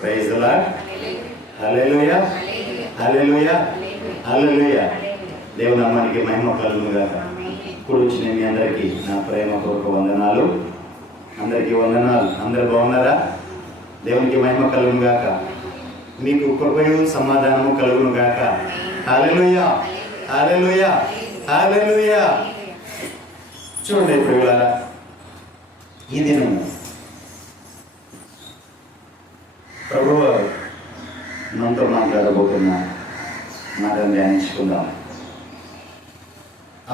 Praise the Lord. Hallelujah, hallelujah, hallelujah. దేవుని నామానికి మహిమ కలుగును గాక. ఇప్పుడు వచ్చిన మీ అందరికీ నా ప్రేమపూర్వక వందనాలు. అందరికీ వందనాలు. అందరు బాగున్నారా? దేవునికి మహిమ కలుగును గాక. మీకు కృపయు సమాధానము కలుగును గాక. హల్లెలూయా, హల్లెలూయా, హల్లెలూయా. చూడండి ప్రియులారా, ఈ దినము ప్రభువు మనతో మాట్లాడబోతున్న మాటను ధ్యానించుకుందాం.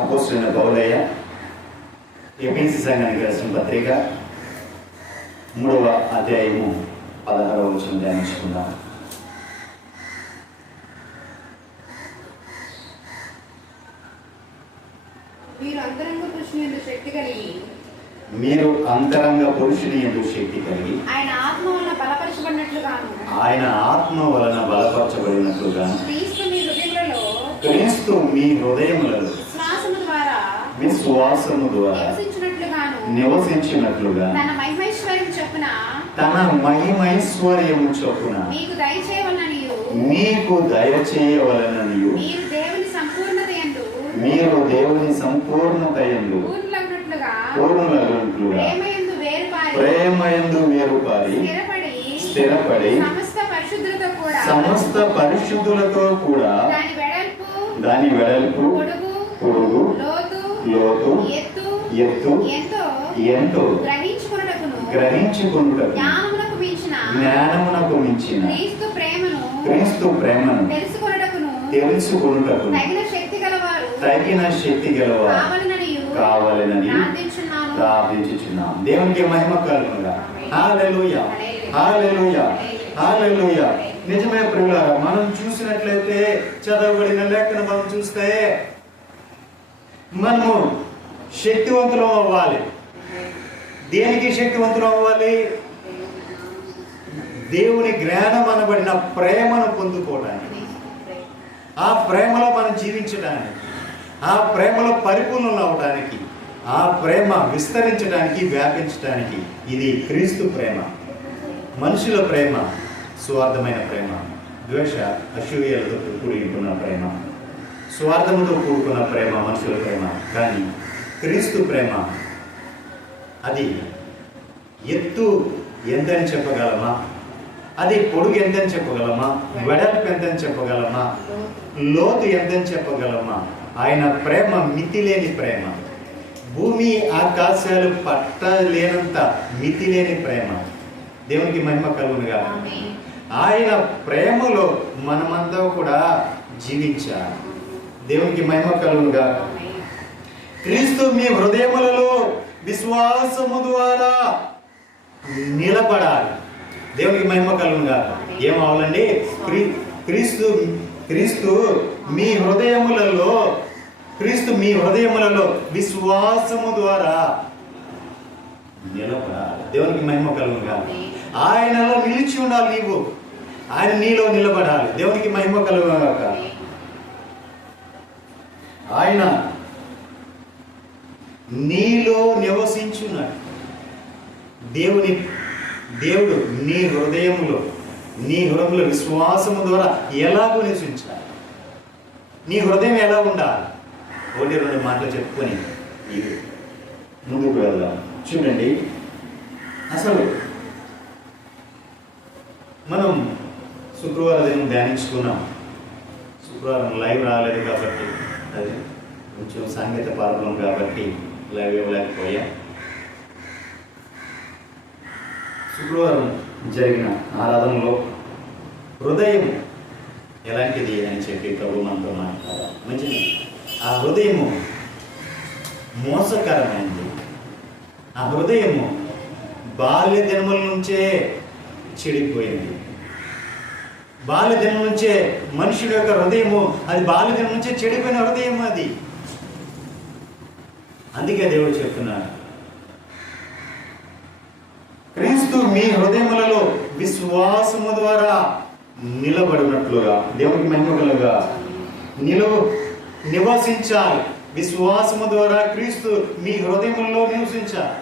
అపోస్తలుడైన పౌలయ్య ఎఫెసీ సంఘానికి రాసిన పత్రిక 3వ అధ్యాయము 16వ వచనం ధ్యానించుకుందాం. మీరు అంతరంగ పురుషుని యందు శక్తి కలిగి ఆయన ఆత్మ వలన బలపరచబడినట్లుగాను క్రీస్తు మీ హృదయములలో విశ్వాసము ద్వారా నివసించినట్లుగా తన మహిమైశ్వర్యము చొప్పున మీకు దయచేయవలననియు మీరు దేవుని సంపూర్ణత యందు పూర్ణులగునట్లుగా ప్రేమయందు వేరుపారి స్థిరపడి సమస్త పరిశుద్ధులతో కూడా దాని వెడల్పు పొడుగు లోతు ఎత్తు ఎంతో గ్రహించుకొనుటకు జ్ఞానమునకు మించిన క్రీస్తు ప్రేమను తెలుసుకొనుటకు తగిన శక్తి గలవారు కావాలని ప్రార్థించుచున్నాం. దేవునికి మహిమ కలుగునుగా. హల్లెలూయా, హల్లెలూయా, హల్లెలూయా. నిజమే ప్రియులారా, మనం చూసినట్లయితే చదవబడిన లేఖను మనం చూస్తే మనము శక్తివంతులం అవ్వాలి. దేనికి శక్తివంతులం అవ్వాలి? దేవుని జ్ఞానం అనబడిన ప్రేమను పొందుకోవడానికి, ఆ ప్రేమలో మనం జీవించడానికి, ఆ ప్రేమలో పరిపూర్ణం అవడానికి, ఆ ప్రేమ విస్తరించడానికి, వ్యాపించడానికి. ఇది క్రీస్తు ప్రేమ. మనుషుల ప్రేమ స్వార్థమైన ప్రేమ, ద్వేష అసూయలతో కూడుకున్న ప్రేమ, స్వార్థముతో కూడుకున్న ప్రేమ మనుషుల ప్రేమ. కానీ క్రీస్తు ప్రేమ అది ఎత్తు ఎంతని చెప్పగలమా? అది పొడుగు ఎంతని చెప్పగలమా? వెడల్పు ఎంతని చెప్పగలమా? లోతు ఎంతని చెప్పగలమా? ఆయన ప్రేమ మితిలేని ప్రేమ. భూమి ఆకాశాలు పట్టలేనంత మితిలేని ప్రేమ. దేవునికి మహిమ కలుగునుగా. ఆయన ప్రేమలో మనమంతా కూడా జీవించాలి. దేవునికి మహిమ కలుగునుగా. క్రీస్తు మీ హృదయములలో విశ్వాసము ద్వారా నిలబడాలి. దేవునికి మహిమ కలుగునుగా. ఏం అవ్వాలండి? క్రీస్తు మీ హృదయములలో విశ్వాసము ద్వారా నిలబడాలి. దేవునికి మహిమ కలుగునుగా. ఆయనలో నిలిచి ఉండాలి నీవు. ఆయన నీలో నిలబడాలి. దేవునికి మహిమ కలుగునుగాక. ఆయన నీలో నివసించున్నాడు. దేవుడు నీ హృదయములో విశ్వాసము ద్వారా ఎలాగో నివసించాలి. నీ హృదయం ఎలా ఉండాలి? 1-2 మాటలు చెప్పుకొని ముందుకు వెళ్దాం. చూడండి, అసలు మనం శుక్రవారం దినం ధ్యానించుకున్నాం. శుక్రవారం లైవ్ రాలేదు కాబట్టి, అది కొంచెం సాంకేతిక ప్రాబ్లం కాబట్టి లైవ్ ఇవ్వలేకపోయా. శుక్రవారం జరిగిన ఆరాధనలో హృదయం ఎలాంటిది అని చెప్పి ప్రభు మనతో మాట్లాడారు. మంచిది. ఆ హృదయము మోసకరమైనది. ఆ హృదయము బాల్య జన్మల నుంచే చెడిపోయింది. బాల్య జన్మ నుంచే మనుషుల యొక్క హృదయము, అది బాల్య జన్మ నుంచే చెడిపోయిన హృదయం అది. అందుకే దేవుడు చెప్తున్నాడు, క్రీస్తు మీ హృదయములలో విశ్వాసము ద్వారా నిలబడినట్లుగా. దేవునికి మహిమలుగా నివసించాలి. విశ్వాసము ద్వారా క్రీస్తు మీ హృదయములలో నివసించాలి.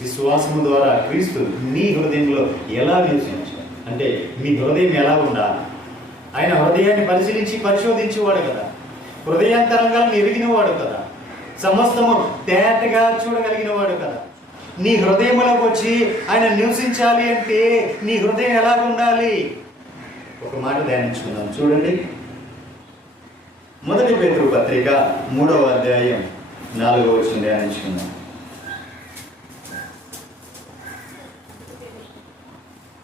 విశ్వాసము ద్వారా క్రీస్తు నీ హృదయంలో ఎలా నివసించాలి అంటే మీ హృదయం ఎలా ఉండాలి? ఆయన హృదయాన్ని పరిశోధించేవాడు కదా, హృదయాంతరంగాలను ఎరిగినవాడు కదా, సమస్తము తేటగా చూడగలిగిన వాడు కదా. నీ హృదయంలోకి వచ్చి ఆయన నివసించాలి అంటే నీ హృదయం ఎలా ఉండాలి? ఒక మాట ధ్యానించుకుందాం. చూడండి, 1 పేతురు పత్రిక 3వ అధ్యాయం 4వ వచనం ధ్యానించుకుందాం.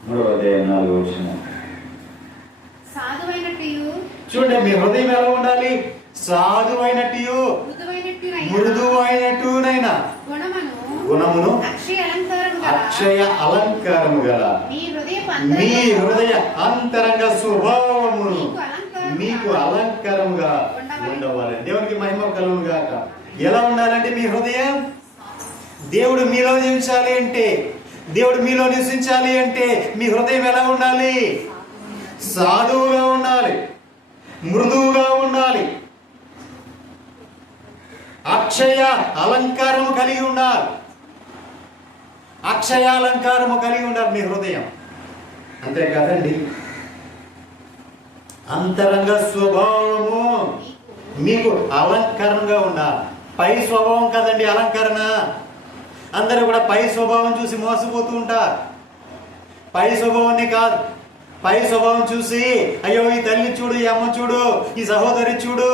3వ అధ్యాయం 4వ వచనం. చూడండి, మీ హృదయం ఎలా ఉండాలి? సాధువైనట్టు మృదువైనట్టునైనా గుణమును అక్షయ అలంకారము గల మీ హృదయ అంతరంగ స్వభావమును మీకు అలంకారముగా ఉండవాలి. దేవునికి మహిమ కలుగును గాక. ఎలా ఉండాలంటే మీ హృదయం, దేవుడు మీలో నివసించాలి అంటే, దేవుడు మీలో నివసించాలి అంటే మీ హృదయం ఎలా ఉండాలి? సాధువుగా ఉండాలి, మృదువుగా ఉండాలి, అక్షయ అలంకారము కలిగి ఉండాలి. అక్షయ అలంకారము కలిగి ఉండాలి మీ హృదయం. అంతేకాదండి, అంతరంగ స్వభావము మీకు అలంకరణగా ఉండాలి. పై స్వభావం కదండి అలంకరణ. అందరూ కూడా పై స్వభావం చూసి మోసపోతూ ఉంటారు. పై స్వభావాన్ని కాదు, పై స్వభావం చూసి అయ్యో ఈ తల్లి చూడు, ఈ అమ్మ చూడు, ఈ సహోదరి చూడు,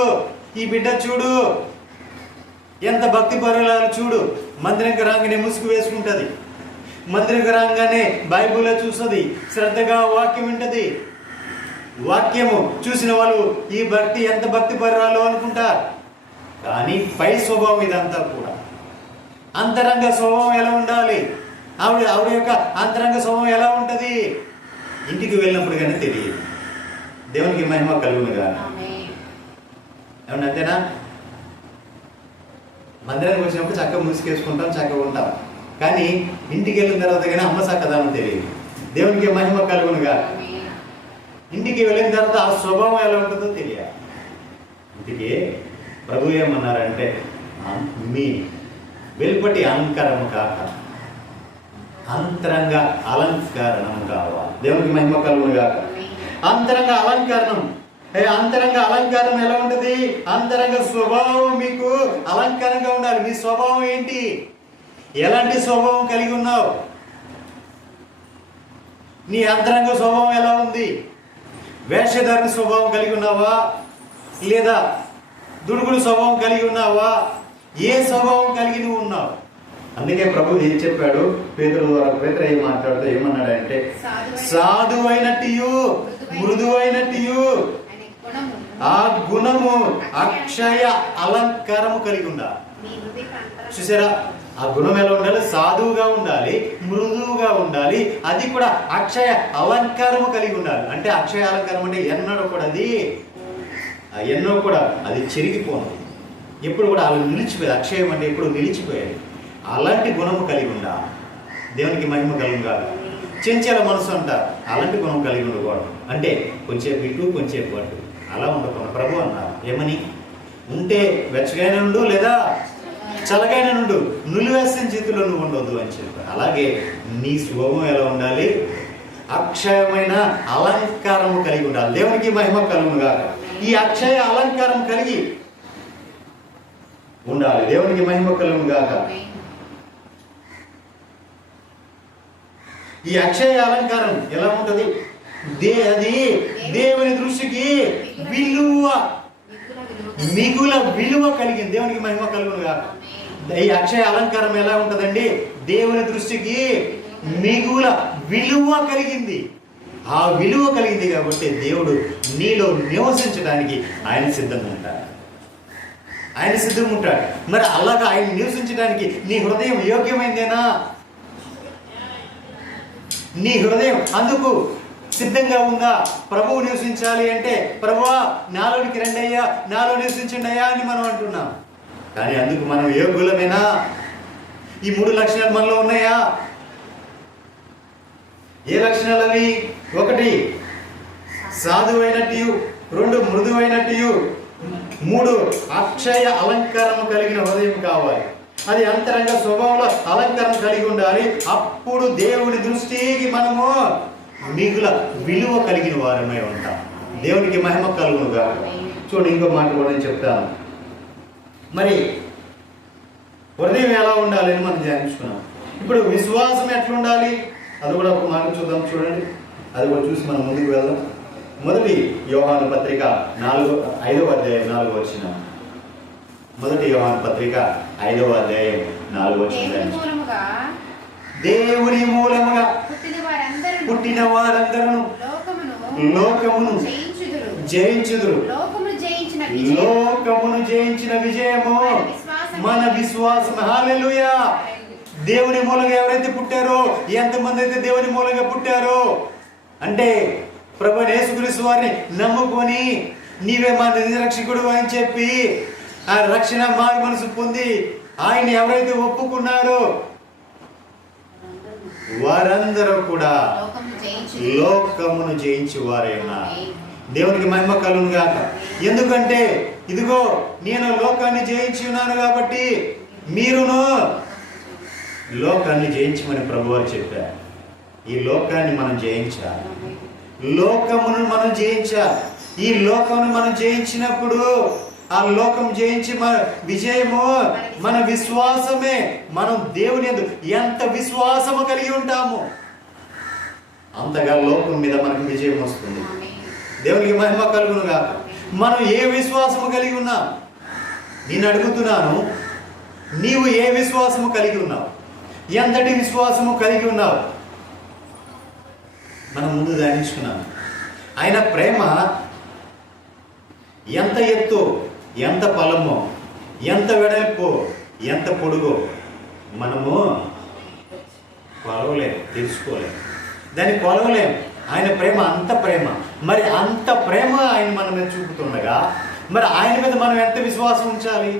ఈ బిడ్డ చూడు, ఎంత భక్తి పరులాలు చూడు, మందిరంకి రాగానే ముసుగు వేసుకుంటుంది, మందిరంకి రాగానే బైబిల్లో చూస్తుంది, శ్రద్ధగా వాక్యం వింటది. వాక్యము చూసిన వాళ్ళు ఈ భక్తి ఎంత భక్తి పరురాలు అనుకుంటారు. కానీ పై స్వభావం ఇదంతా కూడా. అంతరంగ స్వభావం ఎలా ఉండాలి? ఆవిడ యొక్క అంతరంగ స్వభావం ఎలా ఉంటుంది? ఇంటికి వెళ్ళినప్పుడు కానీ తెలియదు. దేవునికి మహిమ కలుగును గాక. ఏమన్నా అంతేనా? మందిరానికి వచ్చినప్పుడు చక్కగా ముసుకేసుకుంటాం, చక్కగా ఉంటాం. కానీ ఇంటికి వెళ్ళిన తర్వాత కానీ అమ్మ చక్కదాని తెలియదు. దేవునికి మహిమ కలుగును గాక. ఇంటికి వెళ్ళిన తర్వాత ఆ స్వభావం ఎలా ఉంటుందో తెలియాలి. ఇంటికి ప్రభు ఏమన్నారంటే మీ వెలుపటి అలంకారము కాక అంతరంగ అలంకరణం కావాలి. దేవునికి మహిమ కలుగును గాక. అంతరంగ అలంకరణం. అంతరంగ అలంకారం ఎలా ఉంటుంది? అంతరంగ స్వభావం మీకు అలంకారంగా ఉండాలి. మీ స్వభావం ఏంటి? ఎలాంటి స్వభావం కలిగి ఉన్నావు? నీ అంతరంగ స్వభావం ఎలా ఉంది? వేషధారణ స్వభావం కలిగి ఉన్నావా, లేదా దుడుగుడు స్వభావం కలిగి ఉన్నావా? ఏ స్వభావం కలిగి నువ్వు ఉన్నావు? అందుకే ప్రభు ఏం చెప్పాడు? పేతురు ఏం మాట్లాడుతూ ఏమన్నాడంటే సాధువైనట్టు మృదువైనట్టు ఆ గుణము అక్షయ అలంకారము కలిగి ఉండాలి. చూసారా? ఆ గుణం ఎలా ఉండాలి? సాధువుగా ఉండాలి, మృదువుగా ఉండాలి, అది కూడా అక్షయ అలంకారము కలిగి ఉండాలి. అంటే అక్షయ అలంకారం అంటే ఎన్నో కూడా అది చెరిగిపోను, ఎప్పుడు కూడా అలా నిలిచిపోయేది. అక్షయం అంటే ఎప్పుడు నిలిచిపోయేది. అలాంటి గుణము కలిగి ఉండాలి. దేవునికి మహిమ కలిగి ఉండాలి. చెంచల మనసు అంటారు, అలాంటి గుణం కలిగి ఉండకూడదు. అంటే కొంచెం ఇటు కొంచెం అటు అలా ఉండకూడదు. ప్రభు అన్నారు ఏమని? ఉంటే వెచ్చగానే ఉండు, లేదా చల్లగానే ఉండు, నులివేసిన చేతిలో నువ్వు ఉండవద్దు అని చెప్పారు. అలాగే నీ స్వభావం ఎలా ఉండాలి? అక్షయమైన అలంకారము కలిగి ఉండాలి. దేవునికి మహిమ కలుగును గాక. ఈ అక్షయ అలంకారం కలిగి ఉండాలి. దేవునికి మహిమ కలుగును గాక. ఈ అక్షయ అలంకారం ఎలా ఉంటుంది? అది దేవుని దృష్టికి మిగుల విలువ కలిగింది. దేవునికి మహిమ కలుగును గాక. ఈ అక్షయ అలంకారం ఎలా ఉంటుందండి? దేవుని దృష్టికి మిగుల విలువ కలిగింది. ఆ విలువ కలిగింది కాబట్టి దేవుడు నీలో నివసించడానికి ఆయన సిద్ధంగా ఉంటాడు. ఆయన సిద్ధంగా ఉంటాడు. మరి అలాగా ఆయన నివసించడానికి నీ హృదయం యోగ్యమైందేనా? నీ హృదయం అందుకు సిద్ధంగా ఉందా? ప్రభువు నివసించాలి అంటే ప్రభువా నాలోనికి రండయ్యా, నాలో నివసించండి అయ్యా అని మనం అంటున్నాం. కానీ అందుకు మనం యోగ్యులమేనా? ఈ 3 లక్షణాలు మనలో ఉన్నాయా? ఏ లక్షణాలు అవి? 1 సాధువైనట్టు, 2 మృదువైనట్టు, 3 అక్షయ అలంకారం కలిగిన హృదయం కావాలి. అది అంతరంగ స్వభావంలో అలంకారం కలిగి ఉండాలి. అప్పుడు దేవుని దృష్టికి మనము మిగుల విలువ కలిగిన వారమై ఉంటాం. దేవునికి మహిమ కలుగునుగా. చూడండి, ఇంకో మాట కూడా నేను చెప్తాను. మరి హృదయం ఎలా ఉండాలి అని మనం ధ్యానించుకున్నాం. ఇప్పుడు విశ్వాసం ఎట్లా ఉండాలి అది కూడా ఒక మాట చూద్దాం. చూడండి, అది కూడా చూసి మనం ముందుకు వెళ్దాం. మొదటి యోహాను పత్రిక 5వ అధ్యాయం 4వ వచనం. మొదటి యోహాను పత్రిక 5వ అధ్యాయం 4వ వచనం. దేవుని మూలముగా పుట్టిన వారందరూ లోకమును జయించుదురు. లోకమును జయించిన విజయము మన విశ్వాసం. హల్లెలూయా. దేవుని మూలంగా ఎవరైతే పుట్టారో, ఎంతమంది అయితే దేవుని మూలంగా పుట్టారో అంటే ప్రభువైన యేసుక్రీస్తు వారిని నమ్ముకొని నీవే మా నిజరక్షకుడు అని చెప్పి ఆ రక్షణ మారు మనసు పొంది ఆయన ఎవరైతే ఒప్పుకున్నారో వారందరూ కూడా లోకమును జయించి వారే ఉన్నారు. దేవునికి మహిమ కలుగును గాక. ఎందుకంటే ఇదిగో నేను లోకాన్ని జయించి ఉన్నాను కాబట్టి మీరును లోకాన్ని జయించమని ప్రభువారు చెప్పారు. ఈ లోకాన్ని మనం జయించాలి, లోకమును మనం జయించాలి. ఈ లోకమును మనం జయించినప్పుడు ఆ లోకం జయించి మన విజయము మన విశ్వాసమే. మనం దేవుని యందు ఎంత విశ్వాసము కలిగి ఉంటామో అంతగా లోకం మీద మనకు విజయం వస్తుంది. దేవునికి మహిమ కలుగునుగా. మనం ఏ విశ్వాసము కలిగి ఉన్నాం? నేను అడుగుతున్నాను, నీవు ఏ విశ్వాసము కలిగి ఉన్నావు? ఎంతటి విశ్వాసము కలిగి ఉన్నావు? మనం ముందు ధ్యానించుకున్నాం. ఆయన ప్రేమ ఎంత ఎత్తు, ఎంత బలమో, ఎంత వెడల్పో, ఎంత పొడుగో మనము కొలవలేము, తెలుసుకోలేము, దాన్ని కొలవలేము. ఆయన ప్రేమ అంత ప్రేమ. మరి అంత ప్రేమ ఆయన మన మీద చూపుతుండగా మరి ఆయన మీద మనం ఎంత విశ్వాసం ఉంచాలి?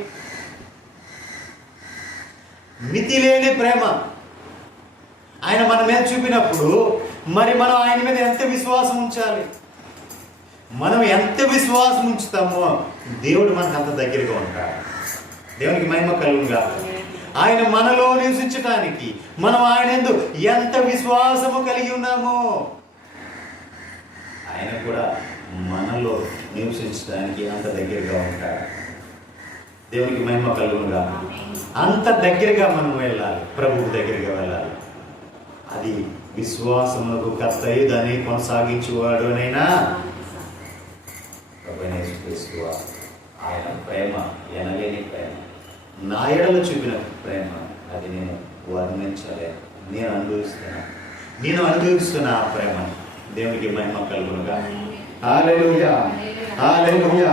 మితి లేని ప్రేమ ఆయన మన మీద చూపినప్పుడు మరి మనం ఆయన మీద ఎంత విశ్వాసం ఉంచాలి? మనం ఎంత విశ్వాసం ఉంచుతామో దేవుడు మనకు అంత దగ్గరగా ఉంటాడు. దేవునికి మహిమ కలుగునుగా. ఆయన మనలో నివసించటానికి మనం ఆయన యందు ఎంత విశ్వాసము కలిగి ఉన్నామో ఆయన కూడా మనలో నివసించడానికి అంత దగ్గరగా ఉంటాడు. దేవునికి మహిమ కలుగునుగా. అంత దగ్గరగా మనం వెళ్ళాలి, ప్రభువు దగ్గరగా వెళ్ళాలి. అది విశ్వాసములకు కర్తయు దాన్ని కొనసాగించేవాడు అనైనా ప్రభువైన యేసుక్రీస్తు ఆయన ప్రేమ ఎనలేని ప్రేమ, నా ఎడల చూపిన ప్రేమ అది నేను వర్ణించలేను. నేను అనుభవిస్తున్నా ఆ ప్రేమ. దేవునికి మహిమ కలుగునుగా. హల్లెలూయా, హల్లెలూయా,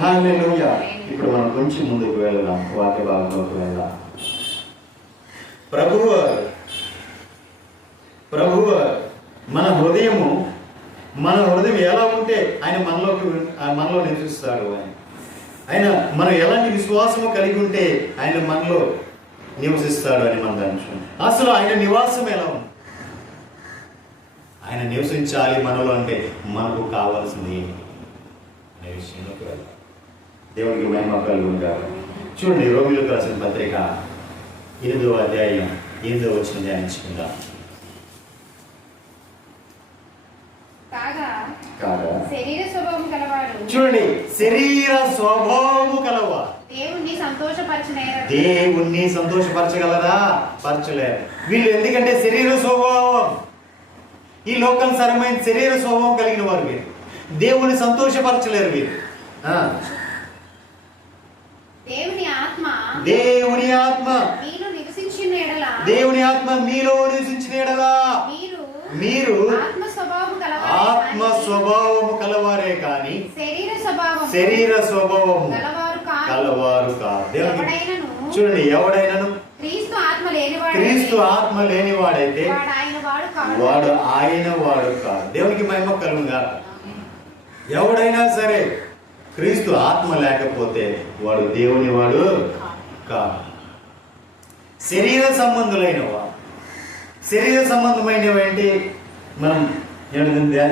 హల్లెలూయా. ఇప్పుడు మనం కొంచెం ముందుకు వెళ్దాం, వాక్య భాగంలోకి వెళ్దాం. ప్రభువు మన హృదయం ఎలా ఉంటే ఆయన మనలో నివసిస్తాడు. ఆయన మనం ఎలాంటి విశ్వాసము కలిగి ఉంటే ఆయన మనలో నివసిస్తాడు అని మనం అనుకుంటున్నాం. అసలు ఆయన నివాసం ఎలా ఉంది? ఆయన నివసించాలి మనలో అంటే మనకు కావాల్సింది అనే విషయంలోకి వెళ్దాం. దేవునికి మహిమ కలుగునుగా. చూడండి, రోమీయులకు రాసిన పత్రిక 8వ అధ్యాయం 8వ వచనం ధ్యానించుకుందాం. చూడండి, శరీర స్వభావము కలవా దేవుణ్ణి సంతోషపరచగలరా? పరచలేరు వీళ్ళు. ఎందుకంటే శరీర స్వభావం, ఈ లోకం సరమైన శరీర స్వభావం కలిగిన వారు వీరు. దేవుని సంతోషపరచలేరు వీరు. దేవుని ఆత్మ దేవుని ఆత్మ మీలో నివసించిన ఎడలా మీరు ఆత్మ స్వభావము కలవారే కానీ శరీర స్వభావము కలవారు కాదు. చూడండి, ఎవడైనను క్రీస్తు ఆత్మ లేనివాడైతే వాడు ఆయన వాడు కాదు. దేవునికి మహిమ కలుగునుగా. ఎవడైనా సరే క్రీస్తు ఆత్మ లేకపోతే వాడు దేవుని వాడు కాదు. శరీర సంబంధులైనవా? శరీర సంబంధమైనవి ఏంటి? మనం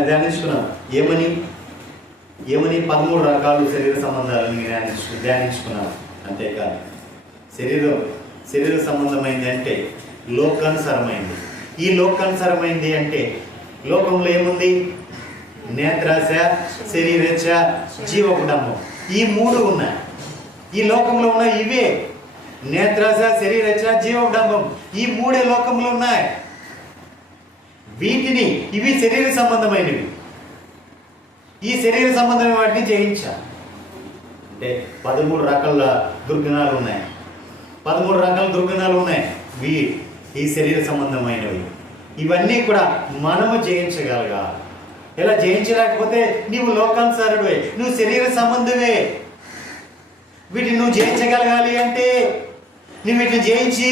ధ్యానించుకున్నాం. ఏమని 13 రకాలు శరీర సంబంధాలని ధ్యానించుకున్నాం. అంతేకాదు, శరీర సంబంధమైంది అంటే లోకానుసారమైంది. ఈ లోకానుసారమైంది అంటే లోకంలో ఏముంది? నేత్రాశ, శరీరేచ్ఛ, జీవకుడము, ఈ మూడు ఉన్నాయి. ఈ లోకంలో ఉన్న ఇవే నేత్రాశ, శరీరేచ్ఛ, జీవకుడంబం, ఈ మూడే లోకంలో ఉన్నాయి. ఇవి శరీర సంబంధమైనవి. ఈ శరీర సంబంధమైన వాటిని జయించాలి అంటే 13 రకాల దుర్గుణాలు ఉన్నాయి. 13 రకాల దుర్గుణాలు ఉన్నాయి. ఈ శరీర సంబంధమైనవి. ఇవన్నీ కూడా మనము జయించగలగాలి. ఇలా జయించలేకపోతే నీవు లోకానుసారుడివే, నువ్వు శరీర సంబంధమే. వీటిని నువ్వు జయించగలగాలి అంటే, నువ్వు వీటిని జయించి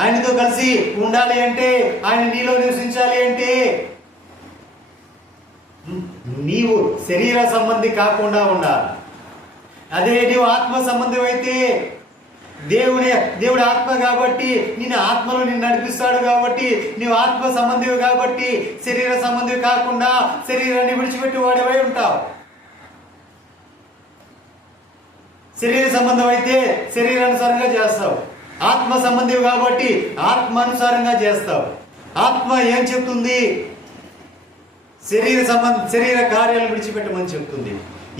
ఆయనతో కలిసి ఉండాలి అంటే, ఆయన నీలో నివసించాలి అంటే నీవు శరీర సంబంధి కాకుండా ఉండాలి. అదే నీవు ఆత్మ సంబంధం అయితే, దేవుడు ఆత్మ కాబట్టి నిన్ను ఆత్మలో నిన్ను నడిపిస్తాడు కాబట్టి నీవు ఆత్మ సంబంధివి కాబట్టి శరీర సంబంధివి కాకుండా శరీరాన్ని విడిచిపెట్టి వాడివై ఉంటావు. శరీర సంబంధం అయితే శరీరానుసారంగా చేస్తావు. ఆత్మ సంబంధివి కాబట్టి ఆత్మానుసారంగా చేస్తావు. ఆత్మ ఏం చెప్తుంది? శరీర కార్యాలు విడిచిపెట్టమని చెప్తుంది.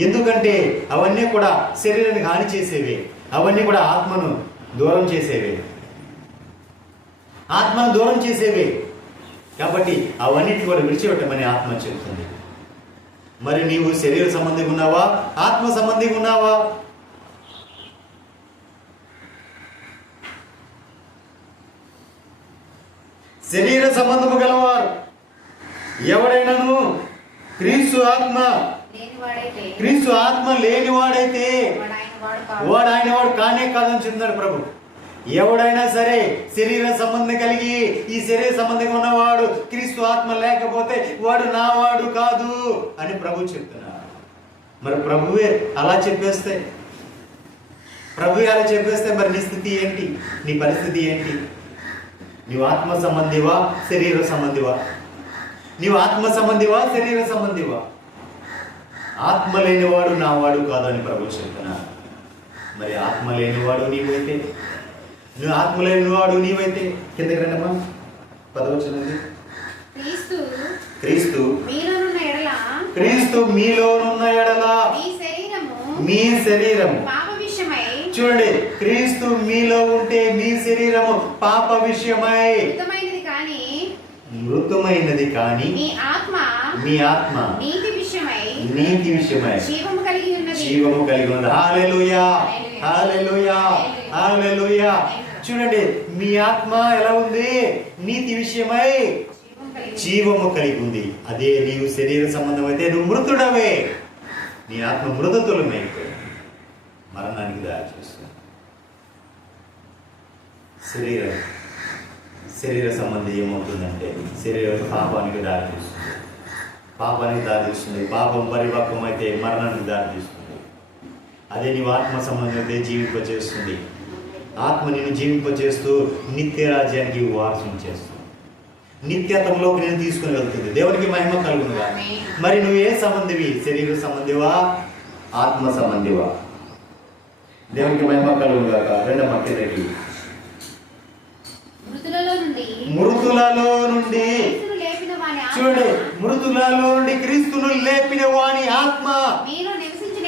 ఎందుకంటే అవన్నీ కూడా శరీరానికి హాని చేసేవే. అవన్నీ కూడా ఆత్మను దూరం చేసేవే. ఆత్మను దూరం చేసేవే కాబట్టి అవన్నిటి కూడా విడిచిపెట్టమని ఆత్మ చెప్తుంది. మరి నీవు శరీర సంబంధిగా ఉన్నావా? ఆత్మ సంబంధిగా ఉన్నావా? శరీర సంబంధము గలవారు ఎవడైనాను క్రీస్తు ఆత్మ లేనివాడైతే వాడు ఆయన వాడు కానే కాదని చెప్తున్నాడు ప్రభు. ఎవడైనా సరే శరీర సంబంధం కలిగి ఈ శరీర సంబంధంగా ఉన్నవాడు క్రీస్తు ఆత్మ లేకపోతే వాడు నా వాడు కాదు అని ప్రభు చెప్తున్నాడు. మరి ప్రభువే అలా చెప్పేస్తే మరి నీ స్థితి ఏంటి? నీ పరిస్థితి ఏంటి? నీవు ఆత్మ సంబంధివా? శరీర సంబంధివా? నీవు ఆత్మ సంబంధివా? శరీర సంబంధివా? ఆత్మ లేనివాడు నా వాడు కాదని ప్రభు చెప్తున్నాడు. మరి ఆత్మ లేనివాడు నీవైతే, నువ్వు ఆత్మ లేనివాడు నీవైతే కిందకి రండమ్మా 10వ వచనం. క్రీస్తు మీలోనున్న ఎడల మీ శరీరము చూడండి, క్రీస్తు మీలో ఉంటే మీ శరీరము పాప విషయమై మృతమైనది కానీ మీ ఆత్మ నీతి విషయమై జీవము కలిగి ఉన్నది. హల్లెలూయా, హల్లెలూయా, హల్లెలూయా. చూడండి, మీ ఆత్మ ఎలా ఉంది? నీతి విషయమై జీవము కలిగి ఉంది. అదే నీవు శరీర సంబంధం అయితే నువ్వు మృతుడవే. నీ ఆత్మ మృతతులమైపోయి మరణానికి దారి చేస్తుంది. శరీర సంబంధం ఏమవుతుందంటే శరీరం పాపానికి దారి తీస్తుంది. పాపం పరిపక్వం అయితే మరణానికి దారి తీస్తుంది. అదే నీవు ఆత్మ సంబంధం అయితే జీవింపచేస్తుంది. ఆత్మ నిన్ను జీవింపచేస్తూ నిత్య రాజ్యానికి వారసం చేస్తుంది. నిత్యత్వంలోకి నేను తీసుకుని వెళ్తుంది. దేవునికి మహిమ కలుగునుగా. మరి నువ్వు ఏ సంబంధివి? శరీర సంబంధివా? ఆత్మ సంబంధివా? దేవునికి మహిమ కలుగునుగా. 2 Timothy. మృతులలో నుండి చూడండి, మృతులలో నుండి క్రీస్తును లేపిన వాని ఆత్మ మీలో నివసించిన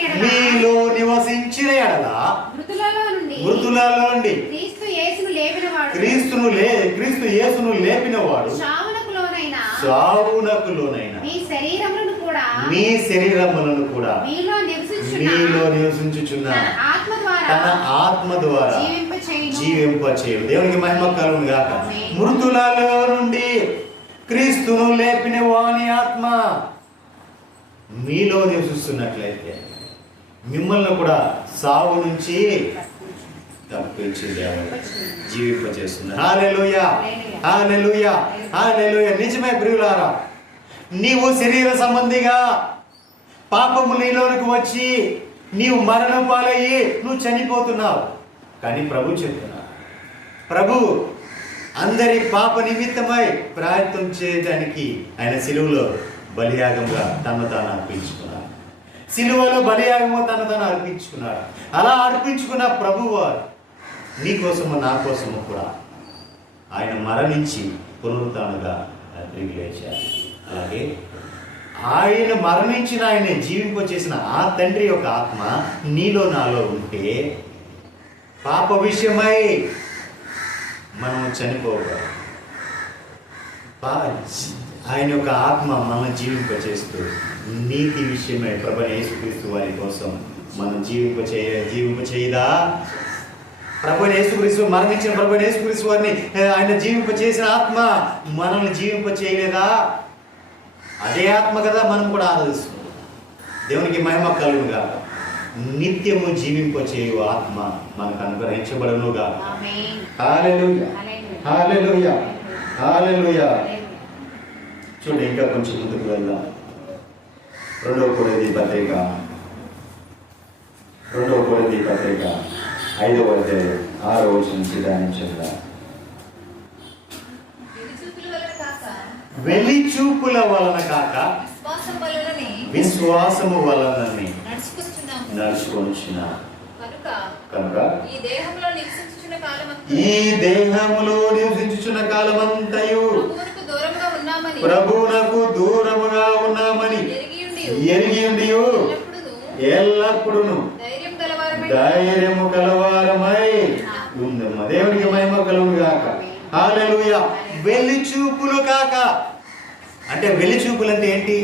ఎడల మృతులలో నుండి క్రీస్తు యేసును లేపిన వాడు సావునకు లోనైన మీ శరీరములను కూడా మీలో నివసించుచున్న తన ఆత్మ ద్వారా జీవింపచేయును. దేవునికి మహిమ కలుగును గాక. మృతులలో నుండి క్రీస్తును లేపిన వాని ఆత్మ మీలో నివసిస్తున్నట్లయితే మిమ్మల్ని కూడా సావు నుంచి తప్పించి దేవుడు జీవింపచేస్తుంది. హల్లెలూయా, హల్లెలూయా, హల్లెలూయా. నిజమే ప్రియులారా, నీవు శరీర సంబంధిగా పాపము నీలోనికి వచ్చి నీవు మరణం పాలయ్యి నువ్వు చనిపోతున్నావు. కానీ ప్రభు చెప్తున్నా, ప్రభు అందరి పాప నిమిత్తమై ప్రయత్నం చేయడానికి ఆయన సిలువలో బలియాగంగా తను తాను అర్పించుకున్నాడు. సిలువలో బలియాగము తను తాను అర్పించుకున్నాడు. అలా అర్పించుకున్న ప్రభువారు నీ కోసము నా కోసము కూడా ఆయన మరణించి పునరుత్థానుగా తిరిగి లేచారు. అలాగే ఆయన మరణించిన ఆయన జీవింపచేసిన ఆ తండ్రి యొక్క ఆత్మ నీలో నాలో ఉంటే పాప విషయమై మనం చనిపోవాలి. ఆయన యొక్క ఆత్మ మనల్ని జీవింపచేస్తూ నీతి విషయమై ప్రభువైన యేసుక్రీస్తు వారి కోసం మనం జీవింపచేయదా? ప్రభువైన యేసుక్రీస్తు మరణించిన ప్రభువైన యేసుక్రీస్తు వారిని ఆయన జీవింపచేసిన ఆత్మ మనల్ని జీవింపచేయలేదా? అదే ఆత్మ కదా మనం కూడా ఆరాధిస్తున్నాం. దేవునికి మహిమ కలుగునుగా. నిత్యము జీవింపచేయు ఆత్మ మనకు అనుగ్రహించబడునుగా. హల్లెలూయా, హల్లెలూయా, హల్లెలూయా. చూడండి, ఇంకా కొంచెం ముందుకు వెళ్దాం. 2వ కొరింథీ పత్రిక 5వ అధ్యాయం 6వ వచనం నుంచి ధ్యానించుదాం. వెలి చూపుల వలన కాక విశ్వాసము వలనని నడుచుకొనుచున్నా. కనుక ఈ దేహములో నివసించుచున్న కాలమంతయు ప్రభువునకు దూరముగా ఉన్నామని ఎరిగి ఎల్లప్పుడూ ధైర్యము కలవారమై ఉందమ్మా. దేవునికి మహిమ కలుగును గాక. హల్లెలూయా. వెలిచూపులు కాక అంటే వెలిచూపులు అంటే ఏంటి?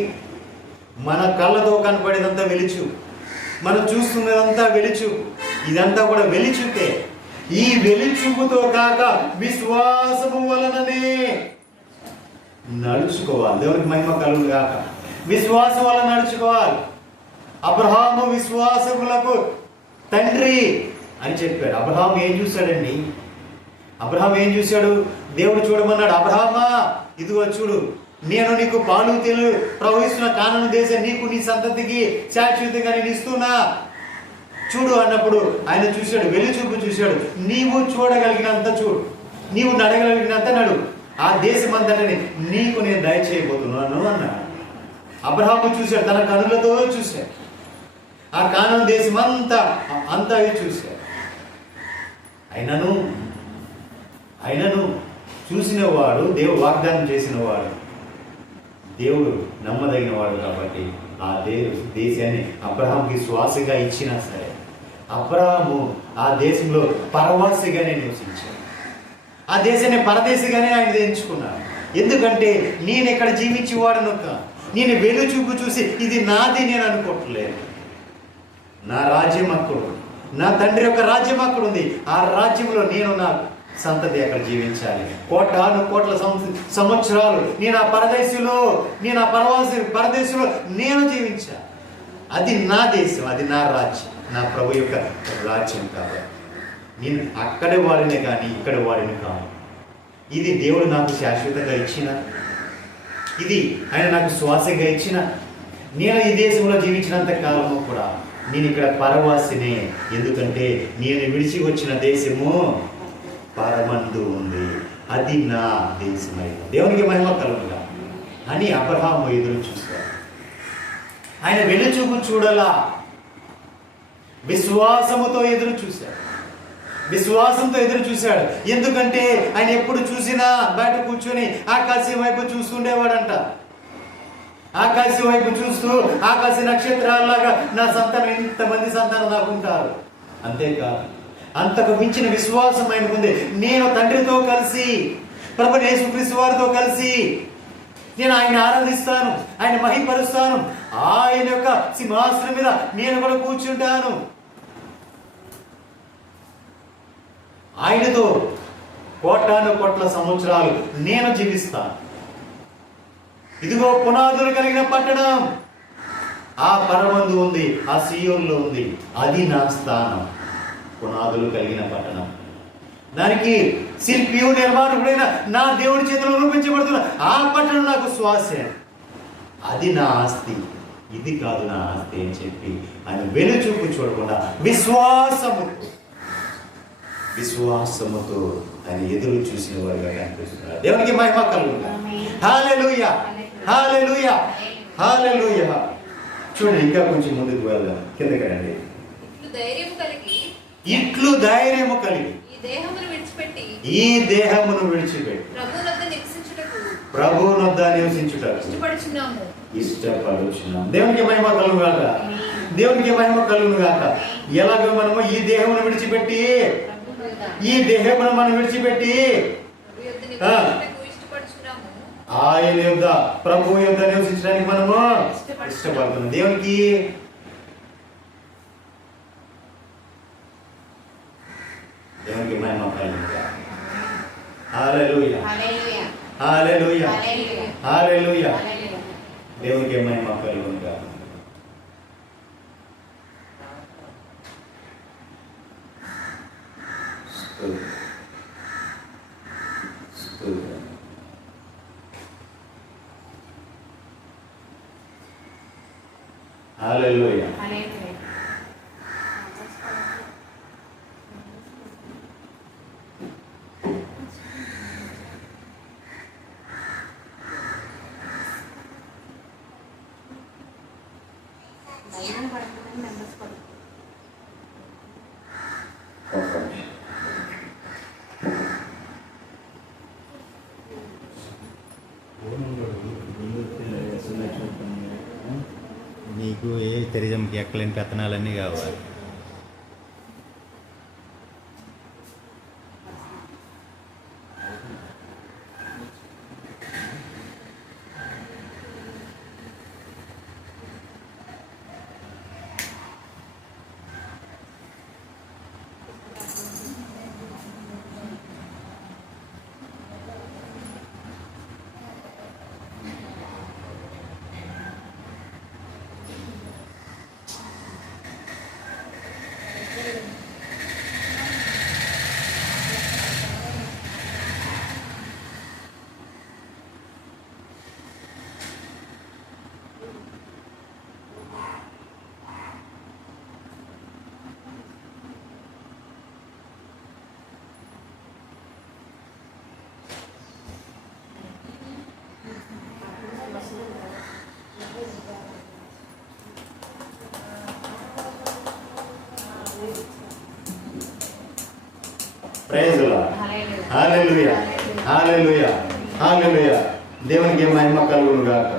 మన కళ్ళతో కనపడేదంతా వెలిచూపు, మనం చూస్తున్నదంతా వెలిచూపు, ఇదంతా కూడా వెలిచూపే. ఈ వెలిచూపుతో కాక విశ్వాసము వలననే నడుచుకోవాలి. దేవునికి మహిమ కలుగును గాక. విశ్వాసం వలన నడుచుకోవాలి. అబ్రహాము విశ్వాసములకు తండ్రి అని చెప్పాడు. అబ్రహాం ఏం చూశాడండి? అబ్రహాం ఏం చూశాడు? దేవుడు చూడమన్నాడు, అబ్రహామా ఇదిగో చూడు, నేను నీకు పాలు తేనెలు ప్రవహిస్తున్న కానాను దేశం నీకు నీ సంతతికి శాశ్వతంగా నేను ఇస్తున్నా చూడు అన్నప్పుడు ఆయన చూశాడు, వెలిచూపు చూశాడు. నీవు చూడగలిగినంత చూడు, నీవు నడగలిగినంత నడు, ఆ దేశం అంతటిని నీకు నేను దయచేయబోతున్నాను అన్నాడు. అబ్రహాము చూశాడు, తన కనులతో చూశాడు ఆ కానాను దేశం అంతా చూశాడు. అయినను చూసినవాడు, దేవుడు వాగ్దానం చేసినవాడు, దేవుడు నమ్మదగిన వాడు కాబట్టి ఆ దేశాన్ని అబ్రహాంకి శ్వాసగా ఇచ్చినా సరే అబ్రహాము ఆ దేశంలో పరవాసిగానే నివసించాడు. ఆ దేశాన్ని పరదేశిగానే ఆయన ఎంచుకున్నాడు. ఎందుకంటే నేను ఇక్కడ జీవించేవాడను, నేను వెలుచూపు చూసి ఇది నాది నేను అనుకోవట్లేదు. నా రాజ్యం అక్కడ, నా తండ్రి యొక్క రాజ్యం అక్కడ ఉంది. ఆ రాజ్యంలో నేను నా సంతతి అక్కడ జీవించాలి. కోట్ల సంవత్సరాలు నేను ఆ పరదేశంలో నేను జీవించాలి. అది నా దేశం, అది నా రాజ్యం, నా ప్రభు యొక్క రాజ్యం. కాబట్టి నేను అక్కడి వాడినే కానీ ఇక్కడ వాడిని కాదు. ఇది దేవుడు నాకు శాశ్వతంగా ఇచ్చిన, ఇది ఆయన నాకు శ్వాసగా ఇచ్చిన. నేను ఈ దేశంలో జీవించినంత కాలము కూడా నేను ఇక్కడ పరవాసినే. ఎందుకంటే నేను విడిచి వచ్చిన దేశము పరమందు ఉంది, అది నా దేశమై. దేవునికి మహిమ కలుగుగా అని అబ్రహాము ఎదురు చూశాడు. ఆయన వెలుచూపు చూడలా, విశ్వాసంతో ఎదురు చూశాడు. ఎందుకంటే ఆయన ఎప్పుడు చూసినా బయట కూర్చొని ఆకాశం వైపు చూస్తుండేవాడంట. ఆకాశం వైపు చూస్తూ ఆకాశ నక్షత్రాల్లాగా నా సంతానం, ఇంతమంది సంతానం నాకుంటారు. అంతేకాదు, అంతకు మించిన విశ్వాసం ఆయనకుంది. నేను తండ్రితో కలిసి, ప్రభువైన యేసుక్రీస్తు వారితో కలిసి నేను ఆయన ఆరాధిస్తాను, ఆయన మహిమపరుస్తాను. ఆయన యొక్క సింహాసనం మీద నేను కూడా కూర్చుంటాను. ఆయనతో కోట్ల సంవత్సరాలు నేను జీవిస్తాను. ఇదిగో పునాదులు కలిగిన పట్టణం ఆ పరమందు ఉంది, ఆ సీయోనులో ఉంది. అది నా స్థానం. పునాదులు కలిగిన పట్టణం, దానికి శిల్పియు నిర్మాణకుడైన నా దేవుడి చేతిలో రూపించబడుతున్న ఆ పట్టణం నాకు శ్వాస. అది నా ఆస్తి, ఇది కాదు నా ఆస్తి అని చెప్పి ఆయన వెలుచూపు చూడకుండా విశ్వాసముతో ఆయన ఎదురు చూసిన వారిగా కనిపిస్తున్నారు. దేవునికి మహిమ కలుగుగా. హల్లెలూయా, హల్లెలూయా, హల్లెలూయా. చూడండి, ఇంకా కొంచెం ముందుకు వెళ్దాం. కిందకి రండి. ఇట్లు ధైర్యము కలిగి ఈ దేహమును విడిచిపెట్టి ప్రభువునొద్ద నివసించుటకు ఇష్టపడుచున్నాం. దేవునికి మహిమ కలుగును గాక. దేవునికి మహిమ కలుగును గాక. ఎలాగ మనము ఈ దేహమును విడిచిపెట్టి మనం విడిచిపెట్టి ఆయన యొద్ద ప్రభువు యొద్ద నివసించడానికి మనము ఇష్టపడుతున్నాం. దేవునికి మహిమ కలుగును గాక. హల్లెలూయా, హల్లెలూయా, హల్లెలూయా. దేవునికి మహిమ కలుగును గాక. హల్లెలూయా. నీకు ఏ తెరిజంకి ఎక్కలేని పెత్తనాలన్నీ కావాలి. Praise Lord. Hallelujah, hallelujah, hallelujah. దేవునికి మహిమ కలుగును గాక.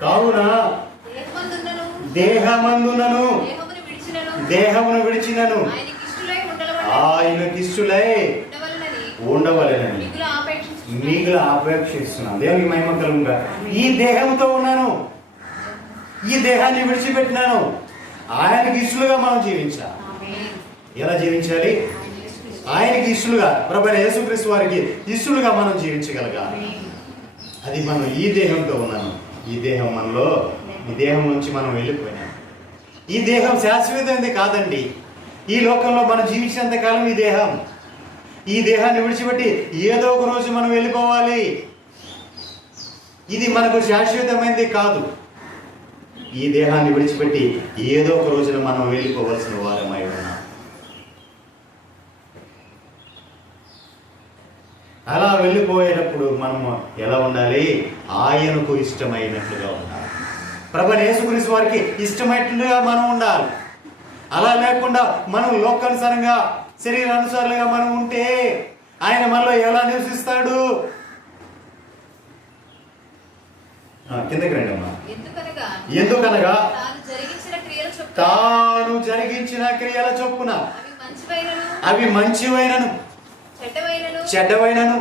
కావున దేహమందునను దేహమును విడిచినను ఆయనకిష్టులై ఉండవలెనని మిగుల ఆపేక్షిస్తున్నాను. దేవునికి మహిమ కలుగును గాక. ఈ దేహంతో ఉన్నాను, ఈ దేహాన్ని విడిచిపెట్టినాను, ఆయనకి ఇష్టలుగా మనం జీవించాలి. ఎలా జీవించాలి? ఆయనకి ఇష్టలుగా, ప్రభువైన యేసుక్రీస్తు వారికి ఇష్టలుగా మనం జీవించగలగాలి. అది మనం ఈ దేహంతో ఉన్నాను. ఈ దేహం మనలో, ఈ దేహం నుంచి మనం వెళ్ళిపోయినాం. ఈ దేహం శాశ్వతమైనది కాదండి. ఈ లోకంలో మనం జీవించినంత కాలం ఈ దేహాన్ని విడిచిపెట్టి ఏదో ఒక రోజు మనం వెళ్ళిపోవాలి. ఇది మనకు శాశ్వతమైనది కాదు. ఈ దేహాన్ని విడిచిపెట్టి ఏదో ఒక రోజున మనం వెళ్ళిపోవలసిన వారమై ఉన్నాం. అలా వెళ్ళిపోయేటప్పుడు మనము ఎలా ఉండాలి? ఆయనకు ఇష్టమైనట్లుగా ఉండాలి. ప్రభువైన యేసుక్రీస్తు వారికి ఇష్టమైనట్లుగా మనం ఉండాలి. అలా లేకుండా మనం లోకానుసారంగా, శరీరానుసారంగా మనం ఉంటే ఆయన మనలో ఎలా నివసిస్తాడు? కిందకి రండి అమ్మా. ఎందుకనగా తాను జరిగించిన క్రియల చొప్పున అవి మంచివైనను చెడ్డవైనను.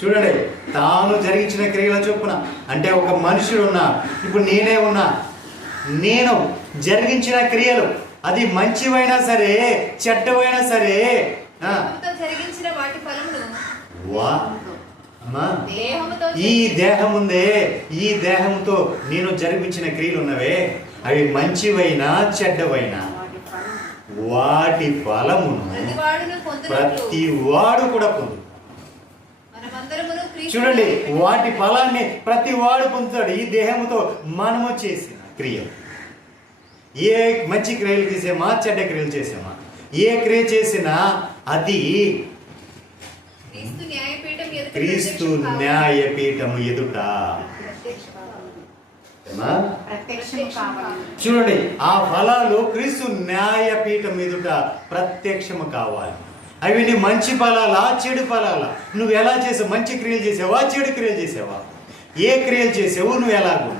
చూడండి, తాను జరిగించిన క్రియల చొప్పున అంటే ఒక మనుషుడు ఉన్నా, ఇప్పుడు నేనే ఉన్నా, నేను జరిగించిన క్రియలు అది మంచివైనా సరే చెడ్డవైనా సరే ఈ దేహం ఉందే, ఈ దేహంతో నేను జరిపించిన క్రియలు ఉన్నవే, అవి మంచివైనా చెడ్డవైనా వాటి ఫలమును ప్రతి వాడు కూడా పొందు. చూడండి, వాటి ఫలాన్ని ప్రతి వాడు పొందుతాడు. ఈ దేహంతో మనము చేసిన క్రియలు, ఏ మంచి క్రియలు చేసామా చెడ్డ క్రియలు చేసామా, ఏ క్రియ చేసినా అది క్రీస్తు న్యాయపీఠము ఎదుట ప్రత్యక్షము కావాలి. చూడండి, ఆ ఫలాలు క్రీస్తు న్యాయపీఠం మీదుట ప్రత్యక్షము కావాలి. అవి నీ మంచి ఫలాలా, చెడు ఫలాలా? నువ్వు ఎలా చేసావు? మంచి క్రియలు చేసావా, చెడు క్రియలు చేసావా? ఏ క్రియలు చేసావు? నువ్వు ఎలాగూ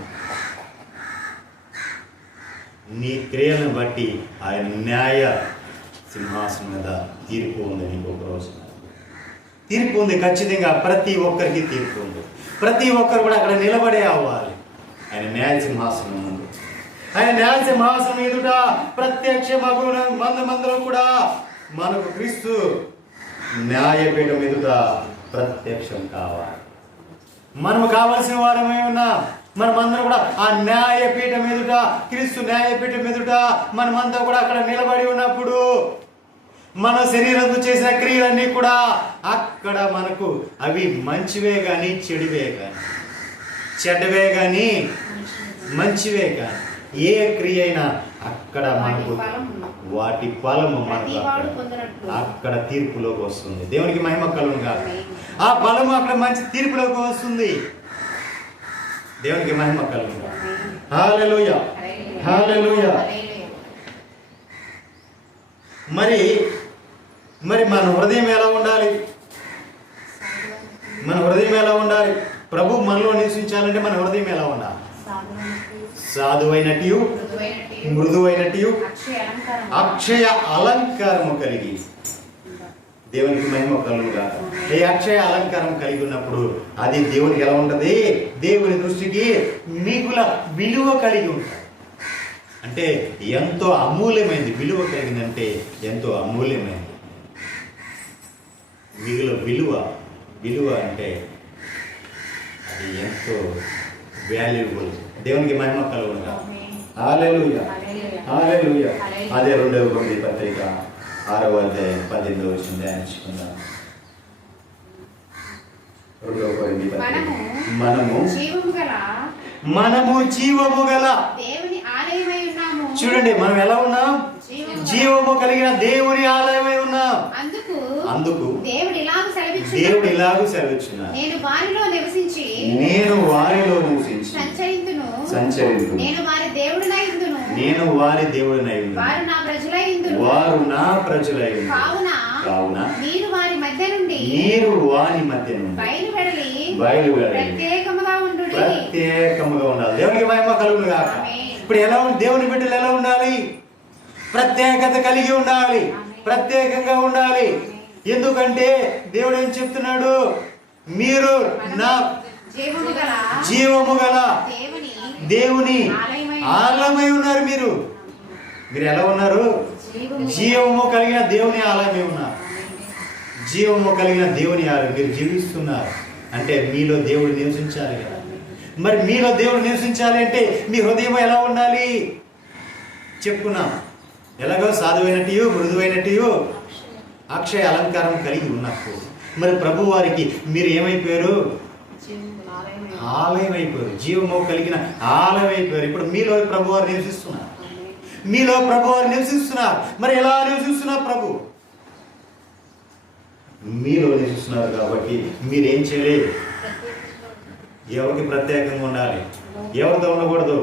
నీ క్రియలను బట్టి ఆయన న్యాయ సింహాసనం మీద తీర్పు ఉంది. నీకు ఒక రోజు తీర్పు ఉంది, ఖచ్చితంగా ప్రతి ఒక్కరికి తీర్పు ఉంది. ప్రతి ఒక్కరు కూడా అక్కడ నిలబడే అవ్వాలి ఆయన న్యాయ సింహాసనం ముందు. ఆయన న్యాయ సింహాసనం ఎదుట ప్రత్యక్ష మందలో కూడా మనకు క్రీస్తు న్యాయపీఠం ఎదుట ప్రత్యక్షం కావాలి. మనము కావలసిన వారమై ఉన్నాం. మనమందరం కూడా ఆ న్యాయపీఠం ఎదుట, క్రీస్తు న్యాయపీఠం ఎదుట మనమంతా కూడా అక్కడ నిలబడి ఉన్నప్పుడు మన శరీరంతో చేసిన క్రియలన్నీ కూడా అక్కడ మనకు అవి మంచివే కానీ చెడువే కానీ, చెడ్డవే కానీ మంచివే కానీ, ఏ క్రియ అయినా అక్కడ మనకు వాటి ఫలము మనకు అక్కడ తీర్పులోకి వస్తుంది. దేవునికి మహిమ కలుగును గాక. ఆ ఫలము అక్కడ మంచి తీర్పులోకి వస్తుంది. దేవునికి మహిమ కలుగును గాక. హల్లెలూయా, హల్లెలూయా. మరి మన హృదయం ఎలా ఉండాలి? మన హృదయం ఎలా ఉండాలి? ప్రభు మనలో నివసించాలంటే మన హృదయం ఎలా ఉండాలి? సాధువైనట్టు, మృదువైనట్టు, అక్షయ అలంకారము కలిగి. దేవునికి మహిమ కలుగును గాక. ఈ అక్షయ అలంకారం కలిగి ఉన్నప్పుడు అది దేవునికి ఎలా ఉంటుంది? దేవుని దృష్టికి మిగుల విలువ కలిగి ఉంటుంది. అంటే ఎంతో అమూల్యమైంది. విలువ కలిగిందంటే ఎంతో అమూల్యమైంది. మిగుల విలువ అంటే అది ఎంతో వాల్యుబుల్. దేవునికి మహిమ కలుగును గాక. హల్లెలూయా, హల్లెలూయా. అదే 2వ కొరింథీ పత్రిక 6వ అధ్యాయం 18వ వచనం ధ్యానించుకుందాం. 2వ కొరింథీ పత్రిక. మనము జీవము గల దేవుని ఆలయమై ఉన్నాము. చూడండి, మనం ఎలా ఉన్నాం? జీవము కలిగిన దేవుని ఆలయమై ఉన్నాం. అందుకు దేవుడు ఇలాగూ సెలవిచ్చున్నాడు, నేను వారిలో నివసించి సంచరింతును, నేను వారి దేవుడినై ఉందును, వారు నా ప్రజలై ఉందురు. కావున మీరు వారి మధ్య నుండి బయలువెడలి ప్రత్యేకముగా ఉండాలి. దేవునికి మహిమ కలుగును గాక. ఇప్పుడు ఎలా దేవుని బిడ్డలు ఎలా ఉండాలి? ప్రత్యేకత కలిగి ఉండాలి, ప్రత్యేకంగా ఉండాలి. ఎందుకంటే దేవుడు ఏం చెప్తున్నాడు? మీరు నా జీవము గల దేవుని ఆలయమై ఉన్నారు. మీరు ఎలా ఉన్నారు? జీవము కలిగిన దేవుని ఆలయమై ఉన్నారు. జీవము కలిగిన దేవుని ఆలయం మీరు జీవిస్తున్నారు అంటే మీలో దేవుడు నివసించాలి కదా. మరి మీలో దేవుడు నివసించాలి అంటే మీ హృదయం ఎలా ఉండాలి? చెప్పుకున్నాం. ఎలాగో సాధువైనట్టు, మృదువైనట్టు, అక్షయ అలంకారం కలిగి ఉన్నప్పుడు మరి ప్రభు వారికి మీరు ఏమైపోయారు? ఆలయం అయిపోయారు. జీవము కలిగిన ఆలయం అయిపోయారు. ఇప్పుడు మీలో ప్రభు వారు నివసిస్తున్నారు. మీలో ప్రభు వారు నివసిస్తున్నారు. మరి ఎలా నివసిస్తున్నారు? ప్రభు మీలో నివసిస్తున్నారు కాబట్టి మీరేం చేయలేదు. ఎవరికి ప్రత్యేకంగా ఉండాలి? ఎవరితో ఉండకూడదు?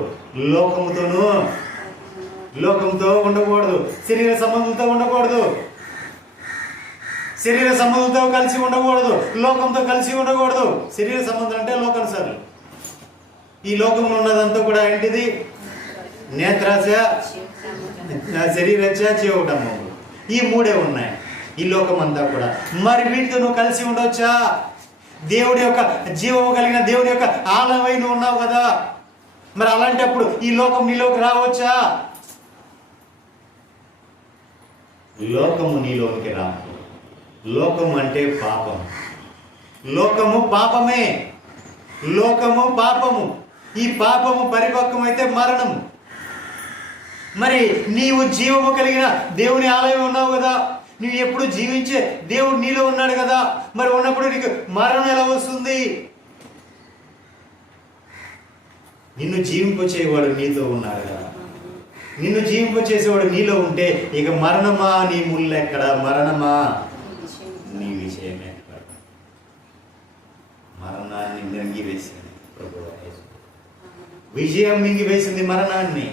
లోకంతో ఉండకూడదు. శరీర సంబంధంతో ఉండకూడదు. శరీర సంబంధంతో కలిసి ఉండకూడదు. లోకంతో కలిసి ఉండకూడదు. శరీర సంబంధం అంటే లోకానుసారులు. ఈ లోకంలో ఉన్నదంతా కూడా ఏంటిది? నేత్రాశ, శరీరాశ, జీవడము. ఈ 3 ఉన్నాయి ఈ లోకం అంతా కూడా. మరి వీటితో నువ్వు కలిసి ఉండొచ్చా? దేవుడి యొక్క జీవము కలిగిన దేవుడి యొక్క ఆలయమై నువ్వు ఉన్నావు కదా. మరి అలాంటప్పుడు ఈ లోకం నీలోకి రావచ్చా? లోకము నీలోకి రా. లోకము అంటే పాపం. లోకము పాపమే. లోకము పాపము. ఈ పాపము పరిపక్వమైతే మరణము. మరి నీవు జీవము కలిగిన దేవుని ఆలయం ఉన్నావు కదా. నువ్వు ఎప్పుడు జీవించే దేవుడు నీలో ఉన్నాడు కదా. మరి ఉన్నప్పుడు నీకు మరణం ఎలా వస్తుంది? నిన్ను జీవింపచేవాడు నీతో ఉన్నాడు కదా. నిన్ను జీవింపచేసేవాడు నీలో ఉంటే ఇక మరణమా నీ ముళ్ళు ఎక్కడ? మరణమా నీ విషయం ఎక్కడ? మరణాన్ని నెంగి వేసింది ప్రభు. విజయం మింగివేసింది మరణాన్ని.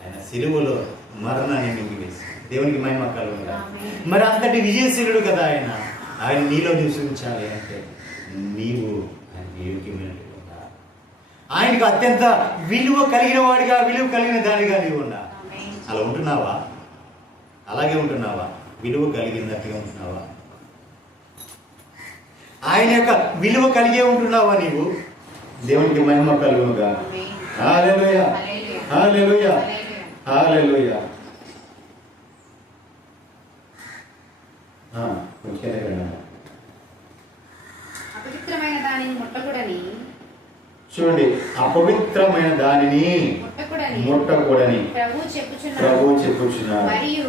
ఆయన సిలువలో మరణాన్ని మింగివేసింది. దేవునికి మహిమ కలుగునుగాక. మరి అంతటి విజయశీలుడు కదా ఆయన. ఆయన నీలో నివసించాలి అంటే నీవు ఆయన యోగ్యమైనట్టుగా ఉండాలి. ఆయనకు అత్యంత విలువ కలిగిన వాడిగా, విలువ కలిగిన దానిగా నీవు ఉండాలి. అలా ఉంటున్నావా? అలాగే ఉంటున్నావా? విలువ కలిగినట్టుగా ఉంటున్నావా? ఆయన యొక్క విలువ కలిగే ఉంటున్నావా నీవు? దేవునికి మహిమ కలుగునుగా. హల్లెలూయా, హల్లెలూయా, హల్లెలూయా. అపవిత్రమైన దానిని ముట్టకూడని, చూడండి, అపవిత్రమైన దానిని ముట్టకూడని ప్రభు చెప్పుచున్నాడు. మరియు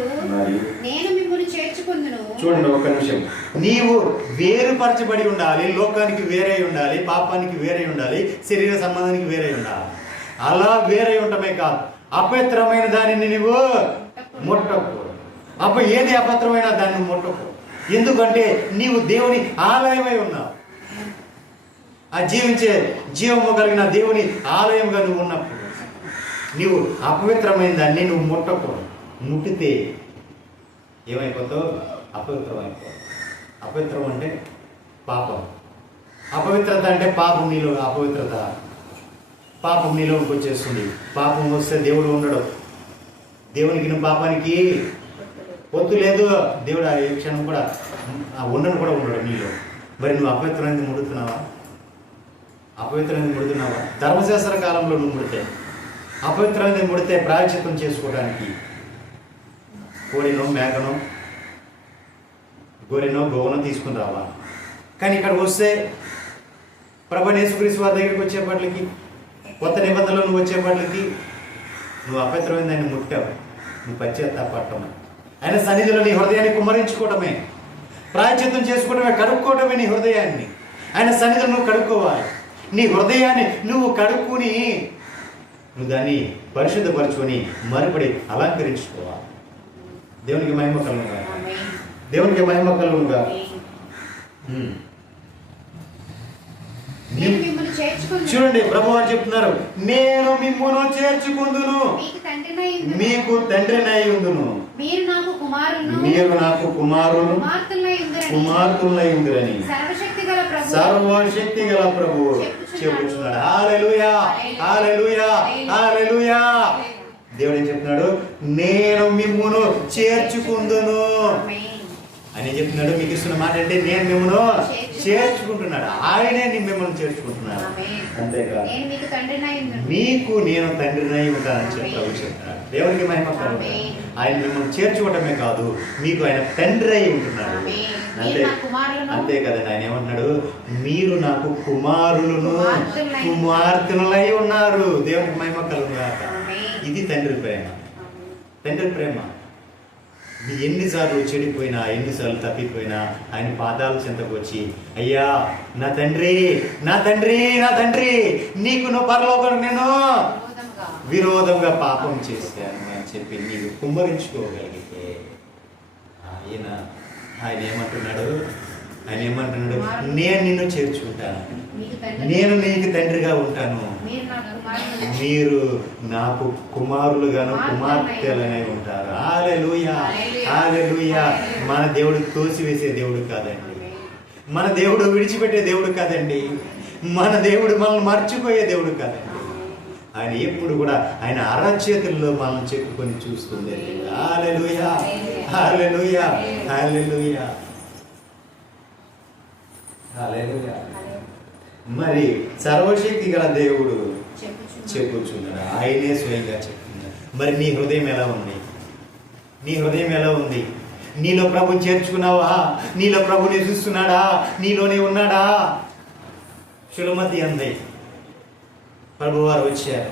నేను మిమ్మల్ని చేర్చుకుందును. చూడండి, ఒక నిమిషం. నీవు వేరుపరచబడి ఉండాలి. లోకానికి వేరే ఉండాలి, పాపానికి వేరే ఉండాలి, శరీర సంబంధానికి వేరే ఉండాలి. అలా వేరే ఉండటమే కాదు, అపవిత్రమైన దానిని నీవు ముట్టకూడదు. ఏది అపవిత్రమైన దాన్ని ముట్టకూడదు. ఎందుకంటే నీవు దేవుని ఆలయమై ఉన్నావు. ఆ జీవించే జీవము కలిగిన దేవుని ఆలయంగా నువ్వు ఉన్నప్పుడు నీవు అపవిత్రమైన దాన్ని నువ్వు ముట్టకూడదు. ముట్టితే ఏమైపోతావు? అపవిత్రం అయిపోతావు. అపవిత్రం అంటే పాపం. అపవిత్రత అంటే పాపం. నీలో అపవిత్రత, పాపం నీలోకి వచ్చేస్తుంది. పాపం వస్తే దేవుడు ఉండడు. దేవునికి నువ్వు పాపానికి పొత్తు లేదు. దేవుడు ఆ క్షణం కూడా ఉండను కూడా ఉండడు నీలో. మరి నువ్వు అపవిత్రాన్ని ముడుతున్నావా? అపవిత్రాన్ని ముడుతున్నావా? ధర్మశాస్త్ర కాలంలో నువ్వు ముడితే, అపవిత్రాన్ని ముడితే ప్రాయశ్చిత్తం చేసుకోవడానికి కోడినో, మేకనో, గొర్రెనో, గోవనో తీసుకుని రావా. కానీ ఇక్కడికి వస్తే ప్రభువైన యేసుక్రీస్తు వారి దగ్గరికి వచ్చేపట్లకి, కొత్త నిబంధనలు నువ్వు వచ్చేపట్లకి నువ్వు అపవిత్రమైన దాన్ని ముట్టావు. నువ్వు పశ్చాత్తాపడటమే, ఆయన సన్నిధిలో నీ హృదయాన్ని కుమ్మరించుకోవటమే, ప్రాయశ్చిత్తం చేసుకోవటమే, కడుక్కోవటమే నీ హృదయాన్ని. ఆయన సన్నిధిలో నువ్వు కడుక్కోవాలి. నీ హృదయాన్ని నువ్వు కడుక్కుని నువ్వు దాన్ని పరిశుద్ధపరచుకొని మరుపడి అలంకరించుకోవాలి. దేవునికి మహిమ కలుగునుగా. దేవునికి మహిమ కలుగునుగా. చూడండి, ప్రభు వారు చెప్తున్నారు, నేను మిమ్మును చేర్చుకుందును, మీకు తండ్రినై ఉందును, మీరు నాకు కుమారులు కుమార్తెలై ఉందురని సర్వశక్తి గల ప్రభు చెప్పుచున్నాడు. హల్లెలూయా, హల్లెలూయా, హల్లెలూయా. దేవుడు ఏం చెప్తున్నాడు? నేను మిమ్మును చేర్చుకుందును అని చెప్తున్నాడు. మీకు ఇస్తున్న మాట అంటే నేను మిమ్మల్ని చేర్చుకుంటున్నాడు. ఆయనే మిమ్మల్ని చేర్చుకుంటున్నాడు. అంతేకాదు, మీకు నేను తండ్రినై ఉంటానని చెప్తున్నాడు. దేవునికి మహిమ కలుగును. ఆయన మిమ్మల్ని చేర్చుకోవటమే కాదు, మీకు ఆయన తండ్రి అయి ఉంటున్నాడు. అంతే కదండి. ఆయన ఏమంటున్నాడు? మీరు నాకు కుమారులను కుమార్తెలై ఉన్నారు. దేవునికి మహిమ కలుగును. ఇది తండ్రి ప్రేమ. తండ్రి ప్రేమ. ఎన్నిసార్లు చెడిపోయినా, ఎన్నిసార్లు తప్పిపోయినా ఆయన పాదాల చెంతకు వచ్చి, అయ్యా నా తండ్రి, నా తండ్రి, నా తండ్రి, నీకు నువ్వు పరలోకం నేను విరోధంగా పాపం చేశాను అని చెప్పి నీవు కుమ్మరించుకోగలిగితే ఆయన ఏమంటున్నాడు? ఆయన ఏమంటున్నాడు? నేను నిన్ను చేర్చుకుంటాను, నేను నీకు తండ్రిగా ఉంటాను, మీరు నాకు కుమారులుగాను కుమార్తెలనే ఉంటారు. హల్లెలూయా, హల్లెలూయా. మన దేవుడు తోసివేసే దేవుడు కాదండి. మన దేవుడు విడిచిపెట్టే దేవుడు కాదండి. మన దేవుడు మనల్ని మర్చిపోయే దేవుడు కాదండి. ఆయన ఎప్పుడు కూడా ఆయన అరచేతుల్లో మనం చెక్కుకొని చూస్తుంది. హల్లెలూయా, హల్లెలూయా, హల్లెలూయా, హల్లెలూయా. మరి సర్వశక్తి గల దేవుడు చెప్పుచున్నాడు. ఆయనే స్వయంగా చెప్తున్నాడు. మరి నీ హృదయం ఎలా ఉంది? నీ హృదయం ఎలా ఉంది? నీలో ప్రభుని చేర్చుకున్నావా? నీలో ప్రభు నివసిస్తున్నాడా? నీలోనే ఉన్నాడా? శులమతి అంది. ప్రభువారు వచ్చారు,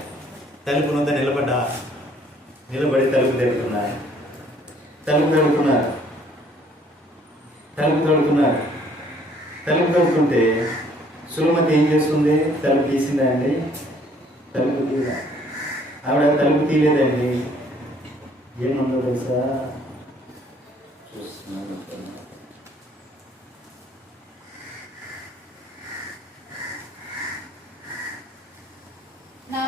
తలుపు నొద్ద నిలబడి తలుపు తడుతున్నారు. తలుపు తడుతుంటే సులమతి ఏం చేస్తుంది? తలుపు తీసిందా అండి? తలుపు తీయ ఆవిడ తలుపు తీయలేదండి. ఏముందో తెలుసా? చూస్తున్నాను. నా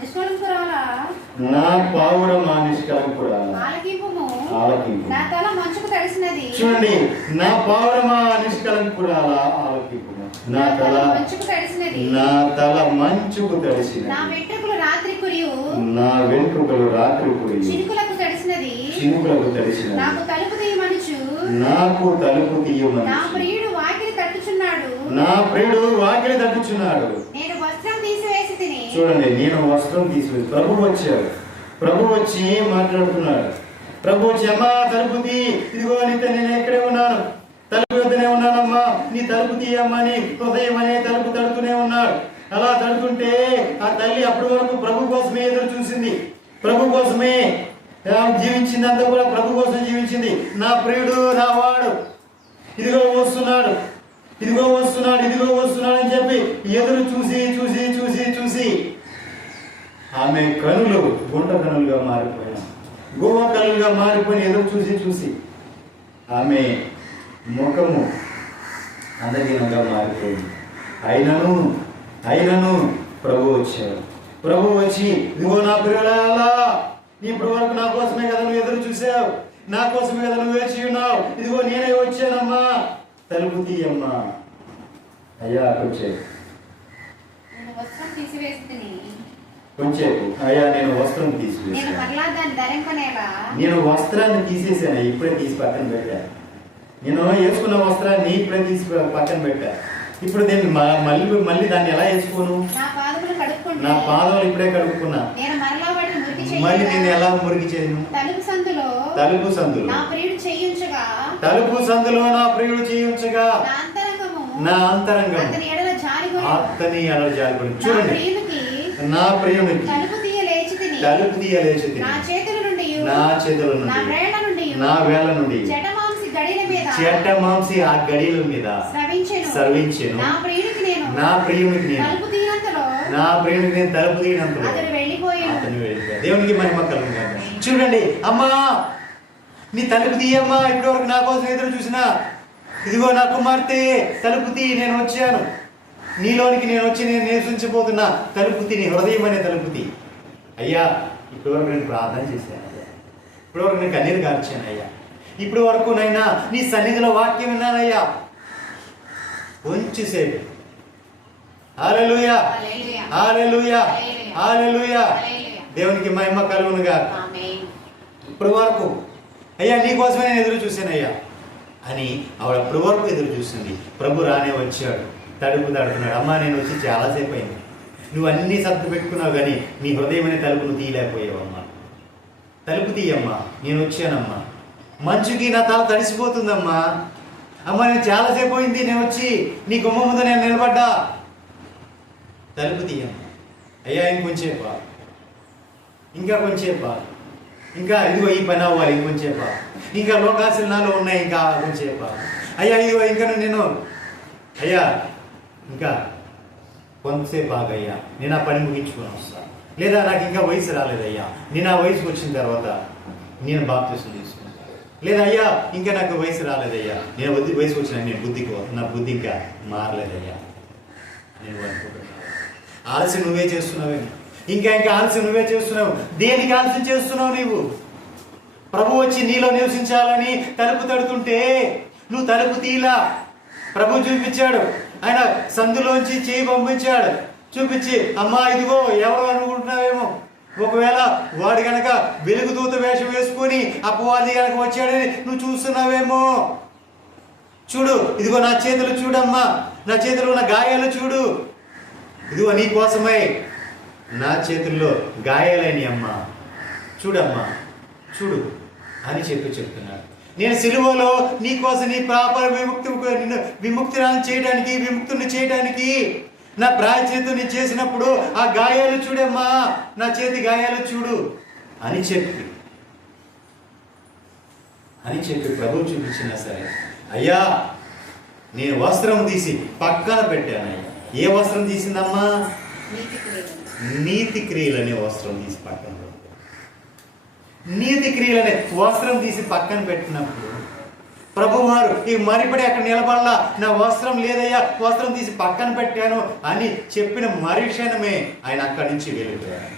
నిష్కలంకురాలా నా పావురమా నిష్కలంకురాలా ఆలకింపుము. ఆలకింపు. నా తల మంచుకు తడిసినది. చూడండి, నా పావురమా నిష్కలంకురాలా ఆలకింపుము. నా తల మంచుకు తడిసినది. నా తల మంచుకు తడిసినది. నా వెంట్రుకలు రాత్రి కురియు. నా వెంట్రుకలు రాత్రి కురియు. చినుకులకు తడిసినది. చినుకులకు తడిసినది. నాకు తలుపు తీయమనుచు. నాకు తలుపు తీయమని. నా ప్రియుడు వాకిలి తట్టుచున్నాడు. నా ప్రియుడు వాకిలి తట్టుచున్నాడు. నేను వస్త్రం తీసివేసి తిని. చూడండి, నేను వస్త్రం తీసివేసి. ప్రభు వచ్చాడు. ప్రభు వచ్చి మాట్లాడుతున్నాడు. ప్రభు వచ్చి, అమ్మా తలుపు తీ, ఇదిగో నీతో నేను ఎక్కడే ఉన్నాను, తలుపు వద్దనే ఉన్నానమ్మా, నీ తలుపు తీయమ్మా అని హృదయం అనే తలుపు తడుతూనే ఉన్నాడు. అలా తడుతుంటే ఆ తల్లి అప్పటి వరకు ప్రభు కోసమే ఎదురు చూసింది. ప్రభు కోసమే జీవించిందంతా కూడా ప్రభు కోసం జీవించింది. నా ప్రియుడు, నా వాడు ఇదిగో వస్తున్నాడు, ఇదిగో వస్తున్నాడు, ఇదిగో వస్తున్నాడు అని చెప్పి ఎదురు చూసి చూసి చూసి చూసి ఆమె కనులు గుంట కనులుగా మారిపోయాయి, గోవా కనులుగా మారిపోయి ఎదురు చూసి చూసి ఆమె ముఖము అందహీనంగా మారిపోయింది. అయినను ప్రభు వచ్చాడు. ప్రభు వచ్చి, ఇదిగో నా ప్రియులారా, నీ ఇప్పటి వరకు నా కోసమే కదా నువ్వు ఎదురు చూసావు, నా కోసమే కదా నువ్వు వేచి ఉన్నావు, ఇదిగో నేనే వచ్చానమ్మా, తలుపు తీయమ్మా. అయ్యా కొంచెం నేను వస్త్రం తీసివేసి తిని. కొంచెంసేపు, అయ్యా నేను వస్త్రం నేను తీసివేసాను. మరలా దాన్ని ధరింపనేలా. నేను వస్త్రాన్ని తీసేసాను, ఇప్పుడే తీసి పక్కన పెట్టా. నేను వేసుకున్న వస్త్రాన్ని ఇప్పుడే తీసి పక్కన పెట్టా. ఇప్పుడు నేను మళ్ళీ దాన్ని ఎలా వేసుకోను? నా పాదములు కడుక్కుంటే. నా పాదాలు ఇప్పుడే కడుక్కున్నా, నేను మరలా వాటిని మురికి మళ్ళీ చేయగా. నేను ఎలా మురికి చేయను? తలుపు సందులో తలుపు నా ప్రియుడు చేయించగా. తలుపు సందులో నా ప్రియుడు చేయించగా నా అంతరంగము. నా అంతరంగం అతని ఎడల జాలిగొని. అతని అలా జాలిపడి. నా చూడండి, ప్రియునికి నా ప్రియునికి తలుపు తీయలేచి తిని. తలుపు తీయలేచి తిని. నా చేతుల నుండి. నా చేతుల నా నుండి, వేళ్ల నుండి. నా వేళ్ళ నుండి జటమాంసి గడిల మీద. చెట్ట మాంసి ఆ గడియల మీద స్రవించెను. నా ప్రియునికి నేను. నా ప్రియునికి నేను తలుపు తీయనంతలో. నా ప్రియునికి నేను తలుపు తీయనంతలో అతడు వెళ్ళిపోయాడు. అతను వెళ్ళిపోయాడు. దేవునికి మహిమ కలుగుగాక. చూడండి, అమ్మా నీ తలుపు తీయమ్మా, ఇప్పటి వరకు నా కోసం ఎదురు చూసినా, ఇదిగో నా కుమార్తె తలుపు తీ, నేను వచ్చాను, నీలోనికి నేను వచ్చి నేను నివసించబోతున్నా, తలుపు తీ, నీ హృదయం అనే తలుపు తీ. అయ్యా ఇప్పటి వరకు నేను ప్రార్థన చేశాను అయ్యా, ఇప్పటి వరకు నేను కన్నీరు కార్చాను అయ్యా, ఇప్పటి వరకు నైనా నీ సన్నిధిలో వాక్యం విన్నానయ్యా, కొంచెంసేపు. హల్లెలూయా, హల్లెలూయా, హల్లెలూయా. దేవునికి మహిమ కలుగునుగా. ఇప్పటి వరకు అయ్యా నీ కోసమే నేను ఎదురు చూశానయ్యా అని ఆవిడ అప్పటి వరకు ఎదురు చూసింది. ప్రభు రానే వచ్చాడు, తలుపు తడుతున్నాడు. అమ్మా నేను వచ్చి చాలాసేపు అయింది, నువ్వు అన్నీ సర్దు పెట్టుకున్నావు కానీ నీ హృదయమనే తలుపును తీయలేకపోయావమ్మా, తలుపు తీయమ్మా, నేను వచ్చానమ్మా, మంచుకి నా తల తడిసిపోతుందమ్మా, అమ్మ నేను చాలాసేపు అయింది, నేను వచ్చి నీ గుమ్మ ముందు నేను నిలబడ్డా, తలుపు తీయమ్మా. అయ్యా ఇంకొంచేపా, ఇంకా కొంచెంసేపా, ఇంకా ఇదిగో ఈ పని అవ్వాలి, ఇంకొంచేపా, ఇంకా లోకాశలు నాలో ఉన్నాయి, ఇంకా కొంచెంసేపా, అయ్యా ఇదిగో ఇంకా నేను అయ్యా ఇంకా కొంతసేపు ఆగయ్యా, నేను ఆ పని ముగించుకొని వస్తాను, లేదా నాకు ఇంకా వయసు రాలేదయ్యా, నేను ఆ వయసుకు వచ్చిన తర్వాత నేను బాప్తిసం తీసుకుంటాను, లేదా అయ్యా ఇంకా నాకు వయసు రాలేదయ్యా, నేను వయసు వచ్చిన నేను నా బుద్ధి ఇంకా మారలేదయ్యా, నేను అనుకుంటున్నాను. ఆలస్యం నువ్వే చేస్తున్నావే, ఇంకా ఆలస్యం నువ్వే చేస్తున్నావు. దేనికి ఆలస్యం చేస్తున్నావు నీవు? ప్రభు వచ్చి నీలో నివసించాలని తలుపు తడుతుంటే నువ్వు తలుపు తీలా. ప్రభు చూపించాడు, ఆయన సందులోంచి చేయి పంపించాడు, చూపించి అమ్మా ఇదిగో ఎవరు అనుకుంటున్నావేమో, ఒకవేళ వాడు గనక వెలుగుదూత వేషం వేసుకొని అపవాది గనక వచ్చాడని నువ్వు చూస్తున్నావేమో, చూడు ఇదిగో నా చేతులు చూడమ్మా, నా చేతులు ఉన్న గాయాలు చూడు, ఇదిగో నీ కోసమై నా చేతుల్లో గాయాలని అమ్మా, చూడమ్మా చూడు అని చెప్తున్నాడు. నేను సిలువలో నీ కోసం నీ పాప విముక్తుని చేయడానికి నా ప్రాయశ్చిత్తుని చేసినప్పుడు ఆ గాయాలు చూడమ్మా, నా చేతి గాయాలు చూడు అని చెప్పి ప్రభు చూపించినా సరే అయ్యా నేను వస్త్రం తీసి పక్కన పెట్టానయ్యా. ఏ వస్త్రం తీసిందమ్మా? నీతి క్రియలు అనే వస్త్రం తీసి పక్కన పెట్టాను. నీతి క్రియలు అనే వస్త్రం తీసి పక్కన పెట్టినప్పుడు ప్రభువారు ఈ మరిపడి అక్కడ నిలబడలా, నా వస్త్రం లేదయ్యా, వస్త్రం తీసి పక్కన పెట్టాను అని చెప్పిన మరుక్షణమే ఆయన అక్కడి నుంచి వెళ్ళిపోయారు.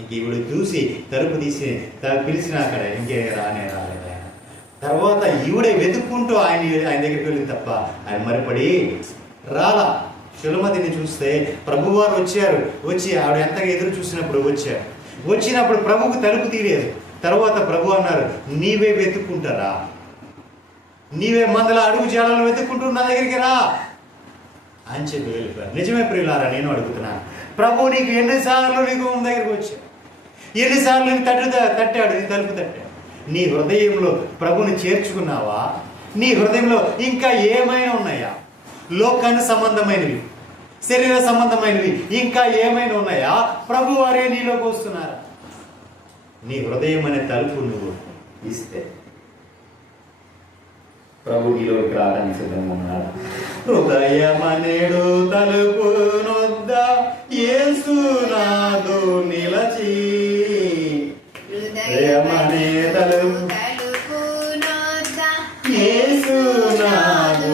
ఇంక ఈవిడ చూసి తలుపు తీసి పిలిచిన అక్కడ ఇంకే రాలేదు ఆయన. తర్వాత ఈవిడే వెతుక్కుంటూ ఆయన దగ్గరికి వెళ్ళింది తప్ప ఆయన మరిపడి రాలా. సులమతిని చూస్తే ప్రభువారు వచ్చి ఆవిడ ఎంతగా ఎదురు చూసినప్పుడు వచ్చినప్పుడు ప్రభువుకు తలుపు తీయలేదు. తర్వాత ప్రభు అన్నారు, నీవే వెతుక్కుంటారా, నీవే మందల అడుగు జాలను వెతుక్కుంటూ నా దగ్గరికి రా అని చెప్పి వెళ్ళిపోయారు. నిజమే ప్రియులారా, నేను అడుగుతున్నాను, ప్రభు నీకు ఎన్నిసార్లు నీకు దగ్గరికి వచ్చాడు, ఎన్నిసార్లు నీ తట్టాడు, నీ తలుపు తట్టాడు. నీ హృదయంలో ప్రభుని చేర్చుకున్నావా? నీ హృదయంలో ఇంకా ఏమైనా ఉన్నాయా? లోకాన్ని సంబంధమైనవి, శరీర సంబంధమైనవి ఇంకా ఏమైనా ఉన్నాయా? ప్రభు వారే నీలోకి వస్తున్నారా? నీ హృదయం అనే తలుపు నువ్వు ఇస్తే ప్రభు నీలోకి రావడానికి సిద్ధంగా ఉన్నాడు. హృదయమనేడు తలుపు నొద్ద యేసునాథు నిలచి, హృదయమనే తలుపు యేసునాథు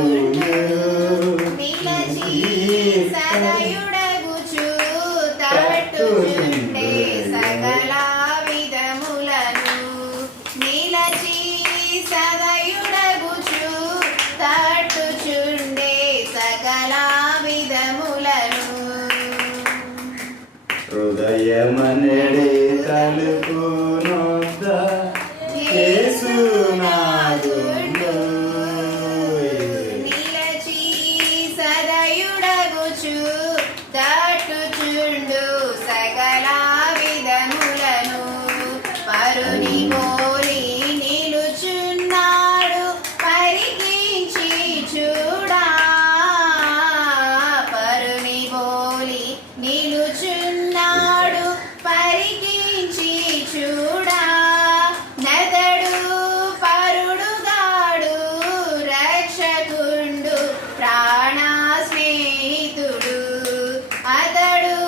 హృదయమనడే తలుపు నొద్ద యేసునాథు నిలచి సదయుడగుచు తట్టుచుండు సకల విధములను, పరుని మోలి నిలుచున్నాడు పరికించి చూడా, పరుని మోలి నిలుచున్నాడు పరికించి చూడా, నతడు పరుడుగాడు రక్షకుండు ప్రాణ స్నేహితుడు, అతడు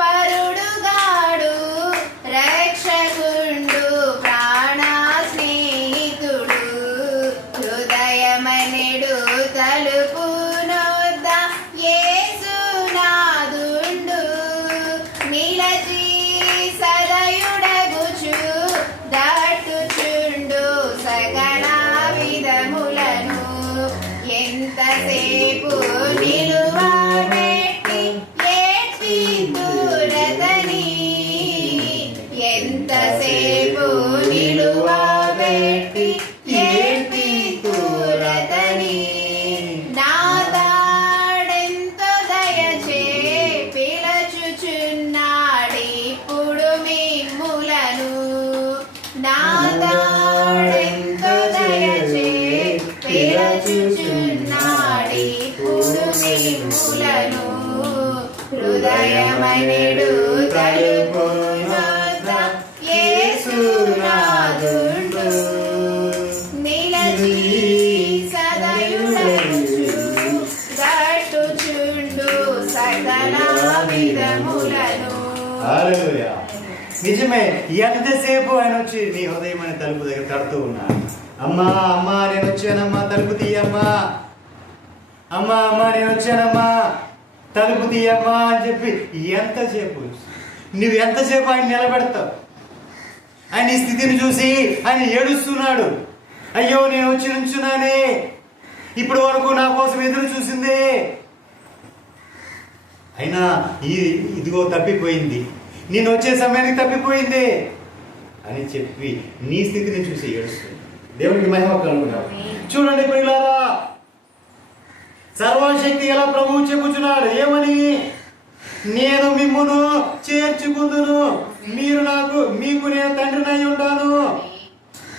పరుడుగాడు రక్షకుండు ప్రాణ స్నేహితుడు, హృదయమనెడు తలుపు నొద్ద యేసునాథుండు నిలచి సదయుడగుచు దాటుచుండు సకల విధములను, ఎంతసేపు నిలువబెట్టి ఏడ్చితురతని, ఎంతసేపు నిలువబెట్టి ఏడ్చితురతని, నాదాడెంతో దయచే పిలచుచున్నాడిప్పుడు మిమ్ములను, నాదాడెంతో దయచే పిలచుచున్నాడిప్పుడు మిమ్ములను, హృదయమనెడు తలుపు నొద్ద యేసునాథుండు నిలచి సదయుడగుచు దాటుచుండు సకల విధములను. హల్లెలూయా. నిజమే, ఎంతసేపు ఆయన వచ్చి నీ హృదయం అనే తలుపు దగ్గర తడుతూ ఉన్నాడు. అమ్మా అమ్మా నేను వచ్చానమ్మా, తలుపు తీయమ్మా, అమ్మా అమ్మా నేను వచ్చానమ్మా, తలుపు తీయమ్మా అని చెప్పి ఎంతసేపు నువ్వు ఎంతసేపు ఆయన నిలబెడతావు? ఆయన ఈ స్థితిని చూసి ఆయన ఏడుస్తున్నాడు, అయ్యో నేను వచ్చి నుంచున్నానే, ఇప్పటి వరకు నా కోసం ఎదురు చూసిందే, అయినా ఇదిగో తప్పిపోయింది, నేను వచ్చే సమయానికి తప్పిపోయింది అని చెప్పి నీ స్థితిని చూసి ఏడుస్తుంది. దేవునికి మహిమ కలుగుతాడు. చూడండి ప్రియులారా, సర్వశక్తి గల ప్రభువు చెప్పుచున్నాడు ఏమని, నేను మిమ్మును చేర్చుకుందును, మీకు నేను తండ్రినై ఉంటాను,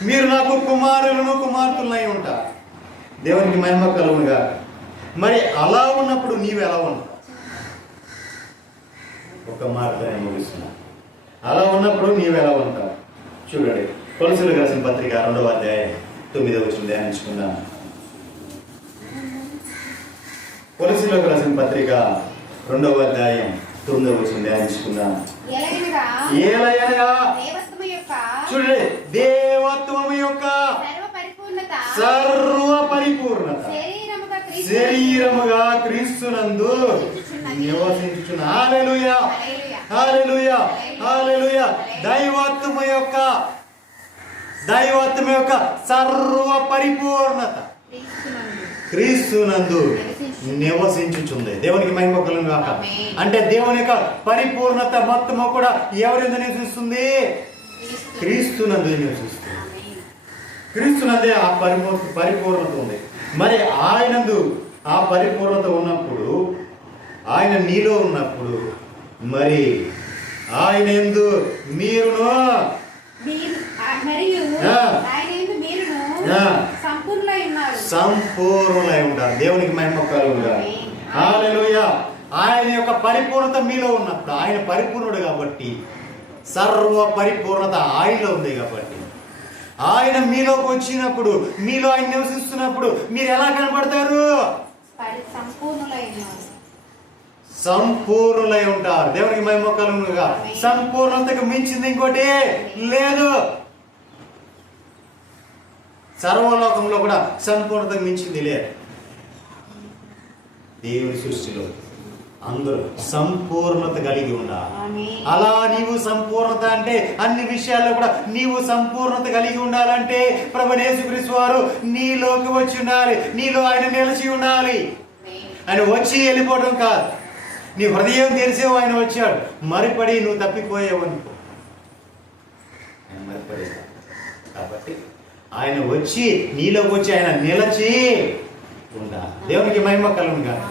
మీరు నాకు కుమారులను కుమార్తెలనై ఉంటారు. దేవునికి మహిమ కలుగునుగా. మరి అలా ఉన్నప్పుడు నీవు ఎలా ఉంటావు? ఒక మాట ముగిస్తున్నా, అలా ఉన్నప్పుడు నీవు ఎలా ఉంటావు? చూడండి, కొలసీలకు రాసిన పత్రిక 2వ అధ్యాయం 9వ వచనం ధ్యానించుకుందాం. కొలసీలకు రాసిన పత్రిక 2వ అధ్యాయం 9వ వచనం ధ్యానించుకుందాం. చూడండి, దేవత్వము యొక్క సర్వ పరిపూర్ణత శరీరముగా శరీరముగా క్రీస్తు క్రీస్తునందు నివసించుచున్న హల్లెలూయా హల్లెలూయా హల్లెలూయా దైవత్వము యొక్క సర్వ పరిపూర్ణత క్రీస్తునందు నివసించుచుంది. దేవునికి మహిమ కలుగును గాక. అంటే దేవుని యొక్క పరిపూర్ణత మొత్తము కూడా ఎవరిందు నివసిస్తుంది? క్రీస్తునందు నివసిస్తుంది. క్రీస్తునందే ఆ పరిపూర్ణత ఉంది. మరి ఆయనందు ఆ పరిపూర్ణత ఉన్నప్పుడు, ఆయన నీలో ఉన్నప్పుడు, మరి ఆయన యందు మీరును సంపూర్ణులై ఉంటారు. దేవునికి మహిమ కలుగును గాక. హల్లెలూయా. ఆయన యొక్క పరిపూర్ణత మీలో ఉన్నప్పుడు, ఆయన పరిపూర్ణుడు కాబట్టి, సర్వ పరిపూర్ణత ఆయనలో ఉంది కాబట్టి, ఆయన మీలోకి వచ్చినప్పుడు, మీలో ఆయన నివసిస్తున్నప్పుడు మీరు ఎలా కనబడతారు? సంపూర్ణులై ఉంటారు. దేవునికి మహిమ కలుగును గాక. సంపూర్ణతకు మించింది ఇంకోటి లేదు. సర్వలోకంలో కూడా సంపూర్ణతకు మించింది లేదు. దేవుని సృష్టిలో అందరూ సంపూర్ణత కలిగి ఉండాలి. అలా నీవు సంపూర్ణత అంటే అన్ని విషయాల్లో కూడా నీవు సంపూర్ణత కలిగి ఉండాలంటే ప్రభువైన యేసుక్రీస్తు వారు నీలోకి వచ్చి ఉండాలి. నీలో ఆయన నిలిచి ఉండాలి. ఆయన వచ్చి వెళ్ళిపోవడం కాదు. నీ హృదయం తెరిసేవు ఆయన వచ్చాడు. మరిపడి నువ్వు తప్పిపోయావు అనుకో, ఆయన మరిపడే. కాబట్టి ఆయన వచ్చి నీలోకి వచ్చి ఆయన నిలచి ఉండాలి. దేవునికి మహిమ కలుగును గాక.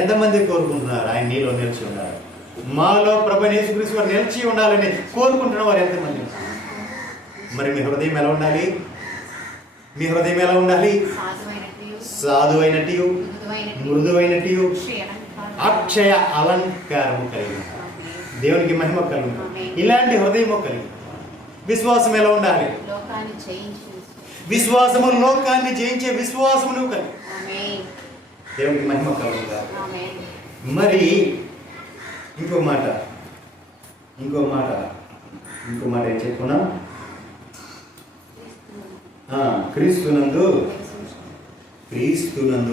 ఎంతమంది కోరుకుంటున్నారు ఆయన నీలో నిలిచి ఉండాలి? మాలో ప్రభువైన యేసుక్రీస్తు వారు నిలిచి ఉండాలని కోరుకుంటున్న వారు ఎంతమంది? మరి మీ హృదయం ఎలా ఉండాలి? మీ హృదయం ఎలా ఉండాలి? సాధువైనట్టు, మృదువైనట్టు, అక్షయ అలంకారము కలిగి ఉండాలి. దేవునికి మహిమ కలుగును. ఇలాంటి హృదయము కలిగి విశ్వాసం ఎలా ఉండాలి? విశ్వాసము లోకాన్ని జయించే విశ్వాసము నువ్వు కలిగి. దేవునికి మహిమ కలుగును. మరి ఇంకో మాట ఏం చెప్పుకున్నా? క్రీస్తునందు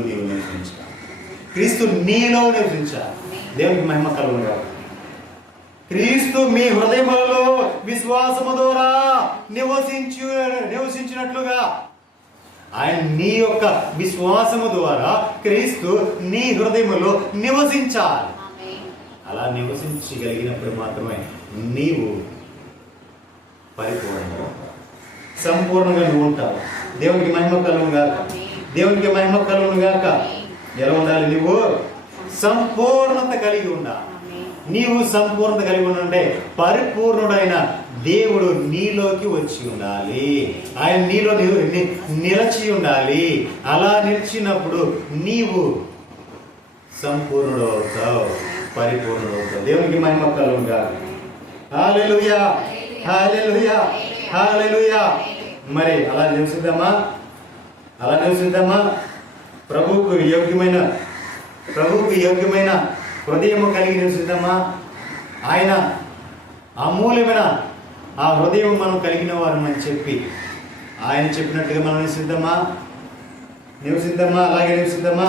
నీవు నివసించాలి. క్రీస్తు నీలో నివసించాలి. దేవునికి మహిమ కలుగును గాక. క్రీస్తు మీ హృదయములలో విశ్వాసము ద్వారా నివసించినట్లుగా ఆయన నీ యొక్క విశ్వాసము ద్వారా క్రీస్తు నీ హృదయములో నివసించాలి. అలా నివసించగలిగినప్పుడు మాత్రమే నీవు పరిపూర్ణంగా సంపూర్ణంగా నువ్వు ఉంటావు. దేవునికి మహిమ కలుగును గాక. దేవునికి మహిమ కలుగును గాక. ఎలా ఉండాలి? నువ్వు సంపూర్ణత కలిగి ఉండాలి. నీవు సంపూర్ణత కలిగి ఉండాలంటే పరిపూర్ణుడైన దేవుడు నీలోకి వచ్చి ఉండాలి. ఆయన నీలో నిలిచి ఉండాలి. అలా నిలిచినప్పుడు నీవు సంపూర్ణుడు అవుతావు, పరిపూర్ణుడు అవుతావు. దేవునికి మహిమ కలుగును గాక. హల్లెలూయా హల్లెలూయా హల్లెలూయా. మరి అలా నివసిద్దామా? ప్రభువుకు యోగ్యమైన హృదయము కలిగి నివసిద్దామా? ఆయన అమూల్యమైన ఆ హృదయం మనం కలిగిన వారు అని చెప్పి ఆయన చెప్పినట్టుగా మనం నివసిద్దామా? అలాగే నివసిద్దామా?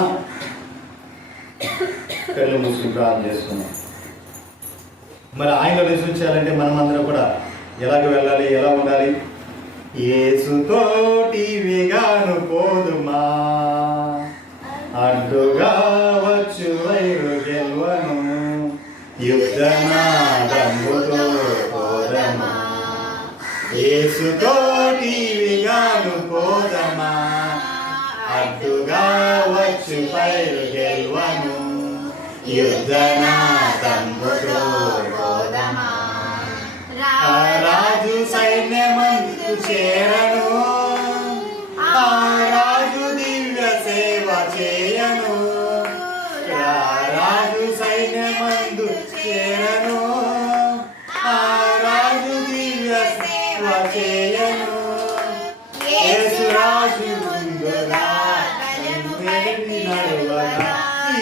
కళ్ళు మూసుకుని ప్రార్థన చేసుకున్నాం. మరి ఆయనలో నివసించాలంటే మనం అందరం కూడా ఎలాగ వెళ్ళాలి? ఎలా ఉండాలి? యేసుతోటి వేగాను పోదుమా, అడ్డుగా వచ్చు వైరు గెల్వను, యుద్ధనాదంబుతో పోదమా. యేసుతోటి వేగాను పోదమా, అడ్డుగా వచ్చు వైరు గెల్వను, యుద్ధనాదంబుతో పోదమా. రాజు సైన్యమందు చేరను, ఆ రాజు దివ్య సేవ చేయను. రాజు సైన్యమందు చేరను, ఆ రాజు దివ్య సేవ చేయను. యేసురాజు ముందుగా నడువగా,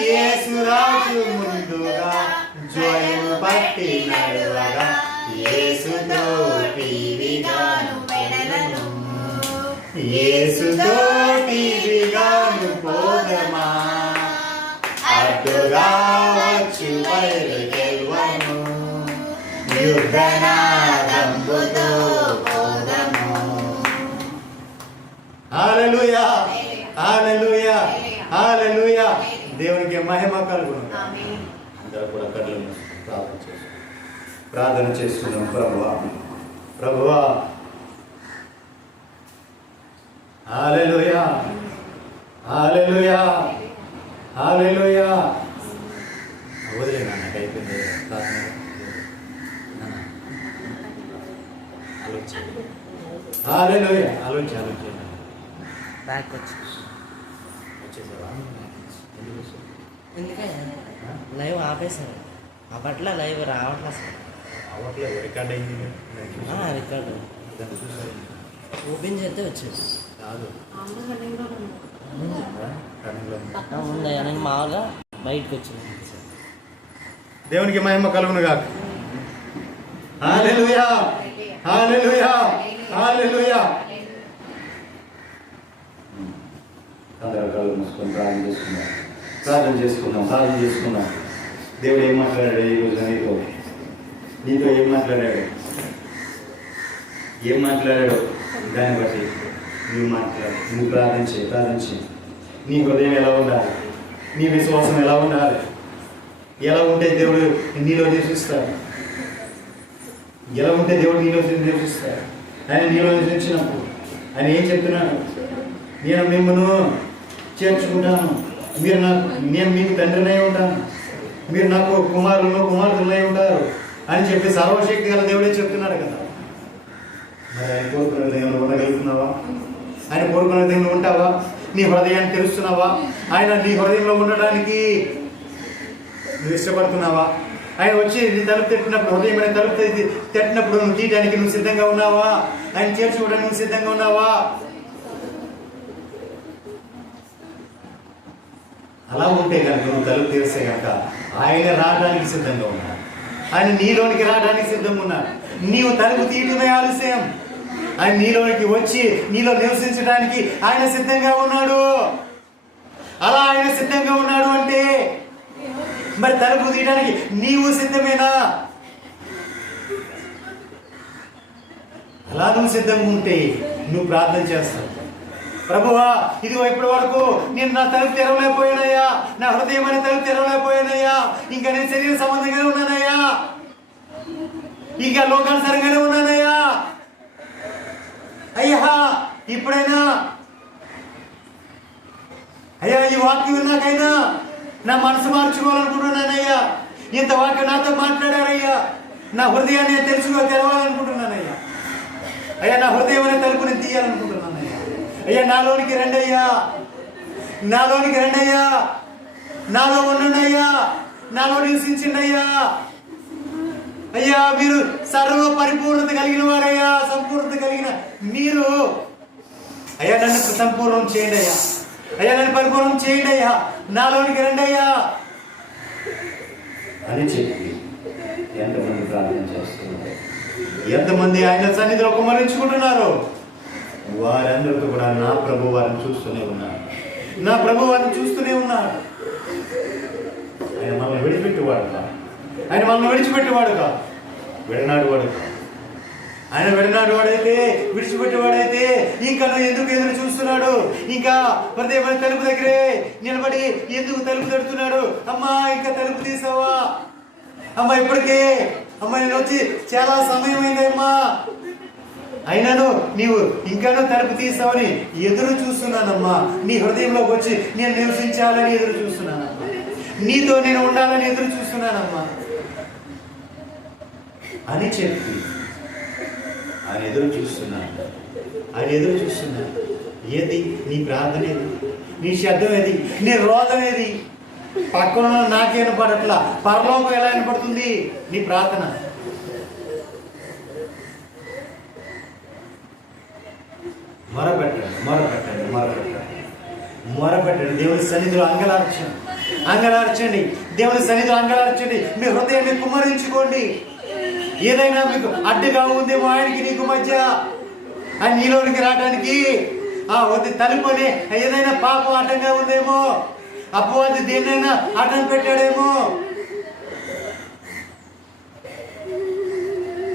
యేసురాజు ముందుగా జ్వరము పట్టి నడువగా, యేసుతోటి విగాను వెడలను, యేసుతోటి విగాను త్వరగా వచ్చు బయలుదేరువను యుద్ధనాదంబుతో పోదము. హల్లెలూయా హల్లెలూయా హల్లెలూయా. దేవునికి మహిమ కలుగును. అందరూ కూడా కళ్ళు మూసుకొని ప్రార్థన చేసుకుందాం. ప్రభువా ప్రభువా హల్లెలూయా హల్లెలూయా హల్లెలూయా. వదిలేనా నాకు అయిపోయింది ప్రార్థన. హల్లెలూయా ఆలోచించాలి. బ్యాక్ వచ్చేసావా? ఎందుకంటే లైవ్ ఆపేశారు. అప్పట్లో లైవ్ రావట్లేదు అసలు. అవట్లేదు రికార్డ్ అయింది. రికార్డు ఓపెన్ చేస్తే వచ్చేది కాదు ముందు నేను మామూలుగా బయటకు వచ్చింది. దేవునికి మహిమ కలుగును గాక. హల్లెలూయా హల్లెలూయా హల్లెలూయా. అందరూ కళ్ళు మూసుకొని ప్రార్థన చేసుకుందాం. దేవుడు ఏం మాట్లాడాడు ఈరోజు నీతో ఏం మాట్లాడాడు దాన్ని బట్టి నువ్వు ప్రార్థించి నీ హృదయం ఎలా ఉండాలి, నీ విశ్వాసం ఎలా ఉండాలి, ఎలా ఉంటే దేవుడు నీలో నివసిస్తాడు, ఆయన నీలో నివసించినప్పుడు ఆయన ఏం చెప్తున్నాడు? నేను మిమ్మల్ని చేర్చుకుంటాను, నేను మీకు తండ్రినై ఉంటాను, మీరు నాకు కుమారులై ఉంటారు అని చెప్పి సర్వశక్తి గల దేవుడే చెప్తున్నాడు కదా. మరి ఆయన కోరుకున్న దేవుడు ఉండగలుగుతున్నావా? ఆయన కోరుకున్న దేవుడు ఉంటావా? నీ హృదయాన్ని తెలుస్తున్నావా? ఆయన నీ హృదయంలో ఉండడానికి నువ్వు ఇష్టపడుతున్నావా? ఆయన వచ్చి నీ తలుపు తట్టినప్పుడు, హృదయం అనే తలుపు తట్టినప్పుడు నువ్వు తీయడానికి నువ్వు సిద్ధంగా ఉన్నావా? ఆయన చేర్చుకోవడానికి నువ్వు సిద్ధంగా ఉన్నావా? అలా ఉంటే కనుక నువ్వు తలుపు తెరిస్తే కనుక ఆయన రావడానికి సిద్ధంగా ఉన్నాడు. ఆయన నీలోనికి రావడానికి సిద్ధంగా ఉన్నాడు. నీవు తలుపు తీయటమే ఆలస్యం. ఆయన నీలోనికి వచ్చి నీలో నివసించడానికి ఆయన సిద్ధంగా ఉన్నాడు. అలా ఆయన సిద్ధంగా ఉన్నాడు అంటే మరి తలుపు తీయడానికి నీవు సిద్ధమేనా? అలా నువ్వు సిద్ధంగా ఉంటే నువ్వు ప్రార్థన చేస్తావు. ప్రభువా, ఇదిగో ఇప్పటి వరకు నేను నా తలుపు తెరవలేకపోయానయ్యా, నా హృదయం అనే తలుపు తెరవలేకపోయానయ్యా, ఇంకా నేను శరీర సంబంధంగానే ఉన్నానయ్యా, ఇంకా లోకానుసారంగానే ఉన్నానయ్యా. అయ్యా ఇప్పుడైనా అయ్యా ఈ వాక్యం విన్నాకైనా నా మనసు మార్చుకోవాలనుకుంటున్నానయ్యా. ఇంత వాక్యం నాతో మాట్లాడారయ్యా, నా హృదయాన్ని తెరవాలనుకుంటున్నానయ్యా. అయ్యా నా హృదయం అనే తలుపుని తీయాలనుకుంటున్నానయ్యా. అయ్యా నాలోనికి రండయ్యా, నాలో ఉండండియ్యా, నాలో నివసించండియ్యా. అయ్యా మీరు సర్వ పరిపూర్ణత కలిగిన వారయ్యా, సంపూర్ణత కలిగిన మీరు. అయ్యా నన్ను సంపూర్ణం చేయండి అయ్యా, నన్ను పరిపూర్ణం చేయండి అయ్యా, నాలోనికి రండయ్యా అని చెప్పి ఎంతమంది ప్రార్థన చేస్తున్నారు, ఎంతమంది ఆయన సన్నిధిలో కుమ్మరించుకుంటున్నారు, వారందరితో కూడా నా ప్రభు వారిని చూస్తూనే ఉన్నాడు. ఆయన మనల్ని విడిచిపెట్టేవాడుగా ఆయన విడనాడు వాడైతే, విడిచిపెట్టేవాడైతే ఇంకా ఎందుకు ఎదురు చూస్తున్నాడు? ఇంకా హృదయం తలుపు దగ్గరే నిలబడి ఎందుకు తలుపు తడుతున్నాడు? అమ్మా ఇంకా తలుపు తీసావా? అమ్మా ఇప్పటికే నేను వచ్చి చాలా సమయం అయిందమ్మా, అయినాను నీవు ఇంకానూ తలుపు తీస్తావని ఎదురు చూస్తున్నానమ్మా. నీ హృదయంలోకి వచ్చి నేను నివసించాలని ఎదురు చూస్తున్నానమ్మా, నీతో నేను ఉండాలని ఎదురు చూస్తున్నానమ్మా అని చెప్పి ఆయన ఎదురు చూస్తున్నాను. ఏది నీ ప్రార్థన, ఏది నీ శబ్దం, ఏది నీ రోదం, ఏది పక్కన నాకే వినపడట్లా, పరలోకం ఎలా వినపడుతుంది నీ ప్రార్థన? మొరపెట్టండి. దేవుని సన్నిధిలో అంగలార్చండి. దేవుని సన్నిధిలో అంగలార్చండి. మీ హృదయాన్ని కుమ్మరించుకోండి. ఏదైనా మీకు అడ్డుగా ఉందేమో ఆయనకి నీకు మధ్య, ఆయన నీలోనికి రావడానికి తలుపుని ఏదైనా పాపం అడ్డంగా ఉందేమో, అపవాది దేన్నైనా అడ్డం పెట్టాడేమో.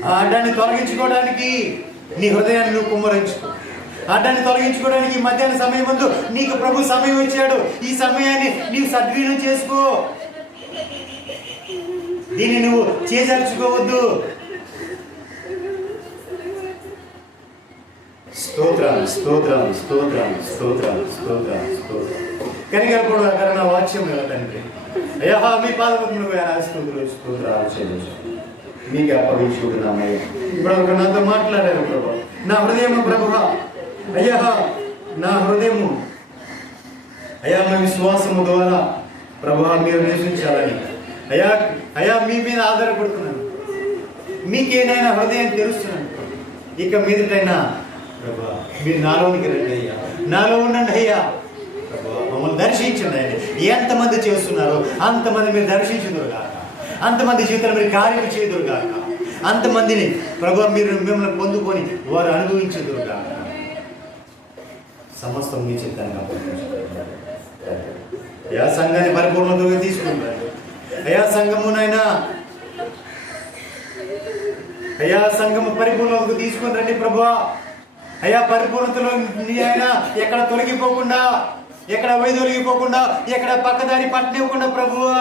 ఆ అడ్డాన్ని తొలగించుకోవడానికి నీ హృదయాన్ని నువ్వు కుమ్మరించుకో. అడ్డాన్ని తొలగించుకోవడానికి మధ్యాహ్న సమయం ముందు నీకు ప్రభు సమయం ఇచ్చాడు. ఈ సమయాన్ని నీవు సద్వినియోగం చేసుకో. దీన్ని నువ్వు చేజార్చుకోవద్దు. స్తోత్రం స్తోత్రం స్తోత్రం స్తోత్రం స్తోత్రం స్తోత్రం. కనికరపడు కరుణ వాక్యం కదా తండ్రి. అయ్యా మీ పాదములకు స్తోత్రాలు చెల్లించాను. మీకు అప్పగించుకుంటున్నామయ్యా. ఇప్పుడు నాతో మాట్లాడారు ప్రభు. నా హృదయము ప్రభు అయ్యా, నా హృదయము అయ్యా మా విశ్వాసము ద్వారా ప్రభు మీరు నివసించాలని అయ్యా అయ్యా మీ మీద ఆధారపడుతున్నాను. మీకేనైనా హృదయం తెలుస్తున్నాను. ఇక మీదటైనా ప్రభు మీరు నాలోనికి రండి అయ్యా, నాలో ఉండండి అయ్యా. ప్రభు మమ్మల్ని దర్శించండి అయ్యా. ఎంతమంది చేస్తున్నారో అంతమంది మీరు దర్శించుదురు కాక, అంతమంది జీవితంలో మీరు కార్యం చేదురు కాక, అంతమందిని ప్రభు మీరు మిమ్మల్ని పొందుకొని వారు అనుభవించుదురు కాక. సమస్తం మీ చిత్తాన్ని అయ్యా. సంఘాన్ని పరిపూర్ణతగా తీసుకుంటారు అయ్యా. సంఘమునైనా అయ్యా సంఘము పరిపూర్ణతకు తీసుకుని రండి ప్రభు అయ్యా. పరిపూర్ణతలో అయినా ఎక్కడ తొలగిపోకుండా, ఎక్కడ వైదొలిగిపోకుండా, ఎక్కడ పక్కదారి పట్టనివ్వకుండా ప్రభువా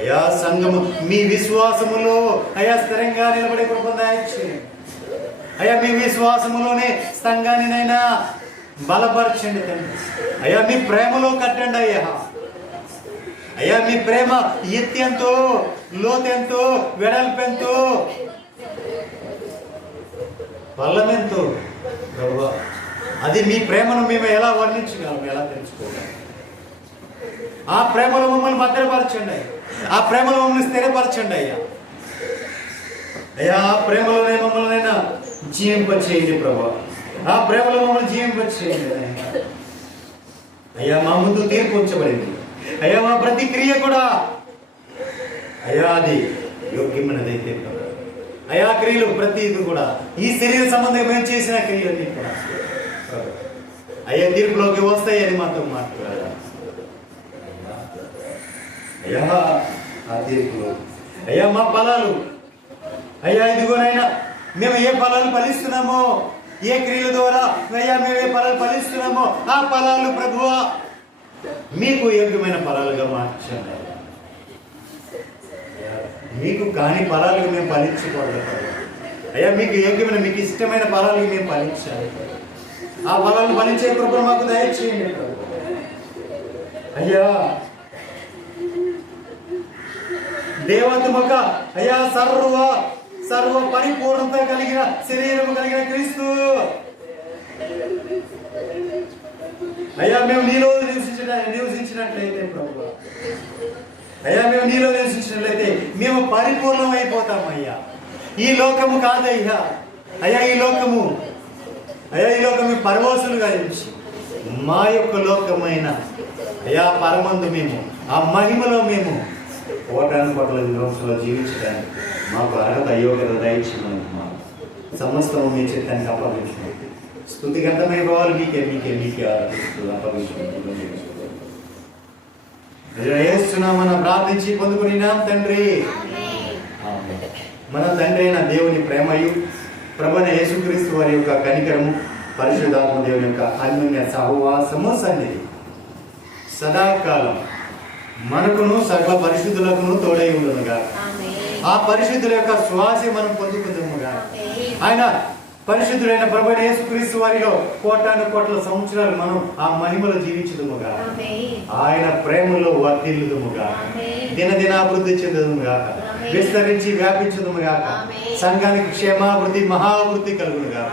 అయ్యా సంఘము మీ విశ్వాసములో అయ్యా స్థిరంగా నిలబడే కృప దయచేయండి అయ్యా. మీ విశ్వాసములోనే సంఘాన్నినైనా బలపరచండి తండ్రి అయ్యా. మీ ప్రేమలో కట్టండి అయ్యా. అయ్యా మీ ప్రేమ ఎత్తెంతో, లోతెంతో, వెడల్పెంతో, బలమెంతో ప్రభువా. అది మీ ప్రేమను మేము ఎలా వర్ణించగలం, ఎలా తెలుసుకోగలం? ఆ ప్రేమలో మమ్మల్ని భద్రపరచండి, ఆ ప్రేమలో మమ్మల్ని స్థిరపరచండి అయ్యా. అయ్యా ఆ ప్రేమలోనే మమ్మల్ని జీవింపచేయండి ప్రభా. ఆ ప్రేమలో మమ్మల్ని జీవింపచేయండి అయ్యా. మా ముందు తీర్పు ఉంచబడింది అయ్యా. మా ప్రతి క్రియ కూడా అయ్యా అది యోగ్యమైనదైతే అయ్యా. క్రియలు ప్రతి ఇది కూడా ఈ శరీర సంబంధం మేము చేసిన క్రియలన్నీ కూడా అయ్యా తీర్పులోకి వస్తాయని మాతో మాట్లాడారు అయ్యా. ఆ తీర్పులో అయ్యా మా ఫలాలు అయ్యా ఇదిగోనైనా మేము ఏ ఫలాలు ఫలిస్తున్నామో, ఏ క్రియల ద్వారా అయ్యా మేము ఏ ఫలాలు ఫలిస్తున్నామో ఆ ఫలాలు ప్రభువా మీకు యోగ్యమైన ఫలాలుగా మార్చండి. మీకు కాని ఫలాలుగా మేము ఫలించకూడదు అయ్యా. మీకు యోగ్యమైన, మీకు ఇష్టమైన ఫలాలుగా మేము ఫలించాలి. ఆ ఫలాలను ఫలించే కృపను మాకు దయచేయండి అయ్యా. దేవత్వముక అయ్యా సర్వ పరిపూర్ణత కలిగిన శరీరము కలిగిన క్రీస్తు అయ్యా. మేము నీలో నివసించినట్లయితే ప్రభు అయ్యా, మేము నీలో నివసించినట్లయితే మేము పరిపూర్ణం అయిపోతాం అయ్యా. ఈ లోకము కాదయ్యా అయ్యా. ఈ లోకము పరమోసులుగా ఇచ్చి మా యొక్క లోకమైన అయ్యా పరమందు మేము ఆ మహిమలో మేము కోటాను కోట్ల లోకంలో జీవించడానికి మాకు అర్హత అయోగ్యత దయచేయమని మా సమస్తము మీ చిత్తానికి అప్పగించుకుంటుంది. స్తుతిగంతమైన భావాలు మీకే ఆరాధిస్తూ అప్పగించుకుంటున్నాం. మనం ప్రార్థించి పొందుకున్నాం తండ్రి. మన తండ్రి అయిన దేవుని ప్రేమయు ప్రభువైన యేసుక్రీస్తు వారి యొక్క కనికరము, పరిశుద్ధాత్మ దేవుని యొక్క అన్యోన్య సహవాసము సన్నిధి సదాకాలం మనకును సకల పరిశుద్ధులకును తోడై ఉండునుగా. ఆ పరిశుద్ధుల యొక్క శ్వాస మనం పొందుకుందాముగా. ఆయన పరిశుద్ధుడైన ప్రభువైన యేసుక్రీస్తు వారిలో కోటాను కోట్ల సంవత్సరాలు మనం ఆ మహిమలో జీవించుదుముగా. ఆయన ప్రేమలో వర్ధిల్లుదుముగా, దినదినాభివృద్ధి చెందుదుముగా, విస్తరించి వ్యాపించుదుముగా. సంఘానికి క్షేమాభివృద్ధి, మహాభివృద్ధి కలుగునుగా.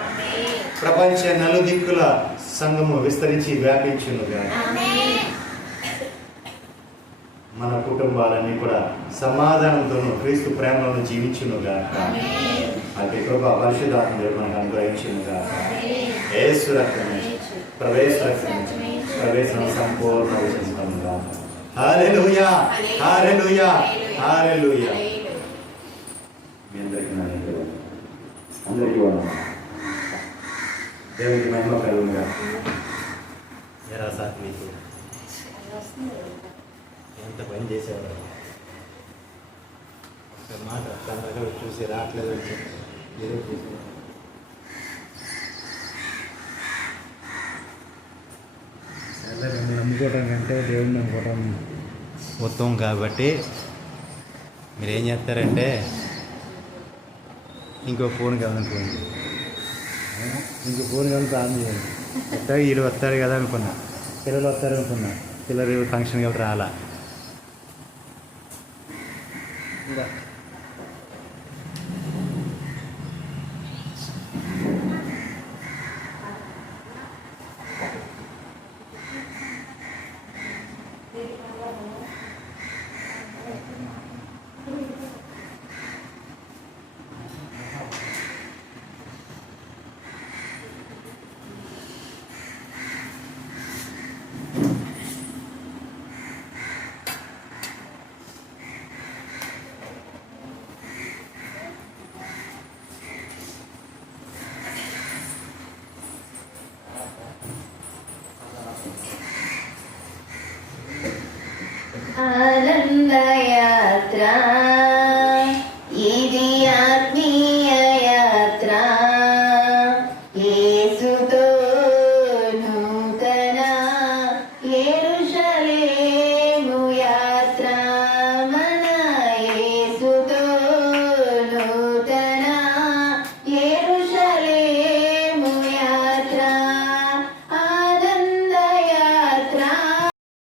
ప్రపంచ నలుదిక్కుల సంఘము విస్తరించి వ్యాపించునుగా. మన కుటుంబాలన్నీ కూడా సమాధానంతోనూ క్రీస్తు ప్రేమలను జీవించునుగా. అది కృప పరిశుద్ధాత్మ దేవుడు మనకు అనుగ్రహించునుగా. యేసు రక్తమే ప్రవేశం సంపూర్ణ ఉచితముగా. హల్లెలూయా, హల్లెలూయా, హల్లెలూయా. మీ అందరికీ దేవునికి మహిమ కలుగునుగా. ఎరా సాత్వికు ఎంత పని చేసేవాడు. ఒక మాట తొందరగా చూసి రావట్లేదు అంటే ఏదో చేసేవాడు. నమ్ముకోవటం కంటే దేవుడిని నమ్ముకోవటం ఉత్తమం. కాబట్టి మీరు ఏం చేస్తారంటే ఇంకో ఫోన్ కావాలనుకోండి, ఇంకో ఫోన్ కావాలంటే ఆన్ చేయండి. వస్తాడు వీళ్ళు వస్తారు కదా అనుకున్నా, పిల్లలు వస్తారు అనుకున్నా, పిల్లలు ఫంక్షన్ కాబట్టి రాలా. ఇంకా ఆనందయాత్ర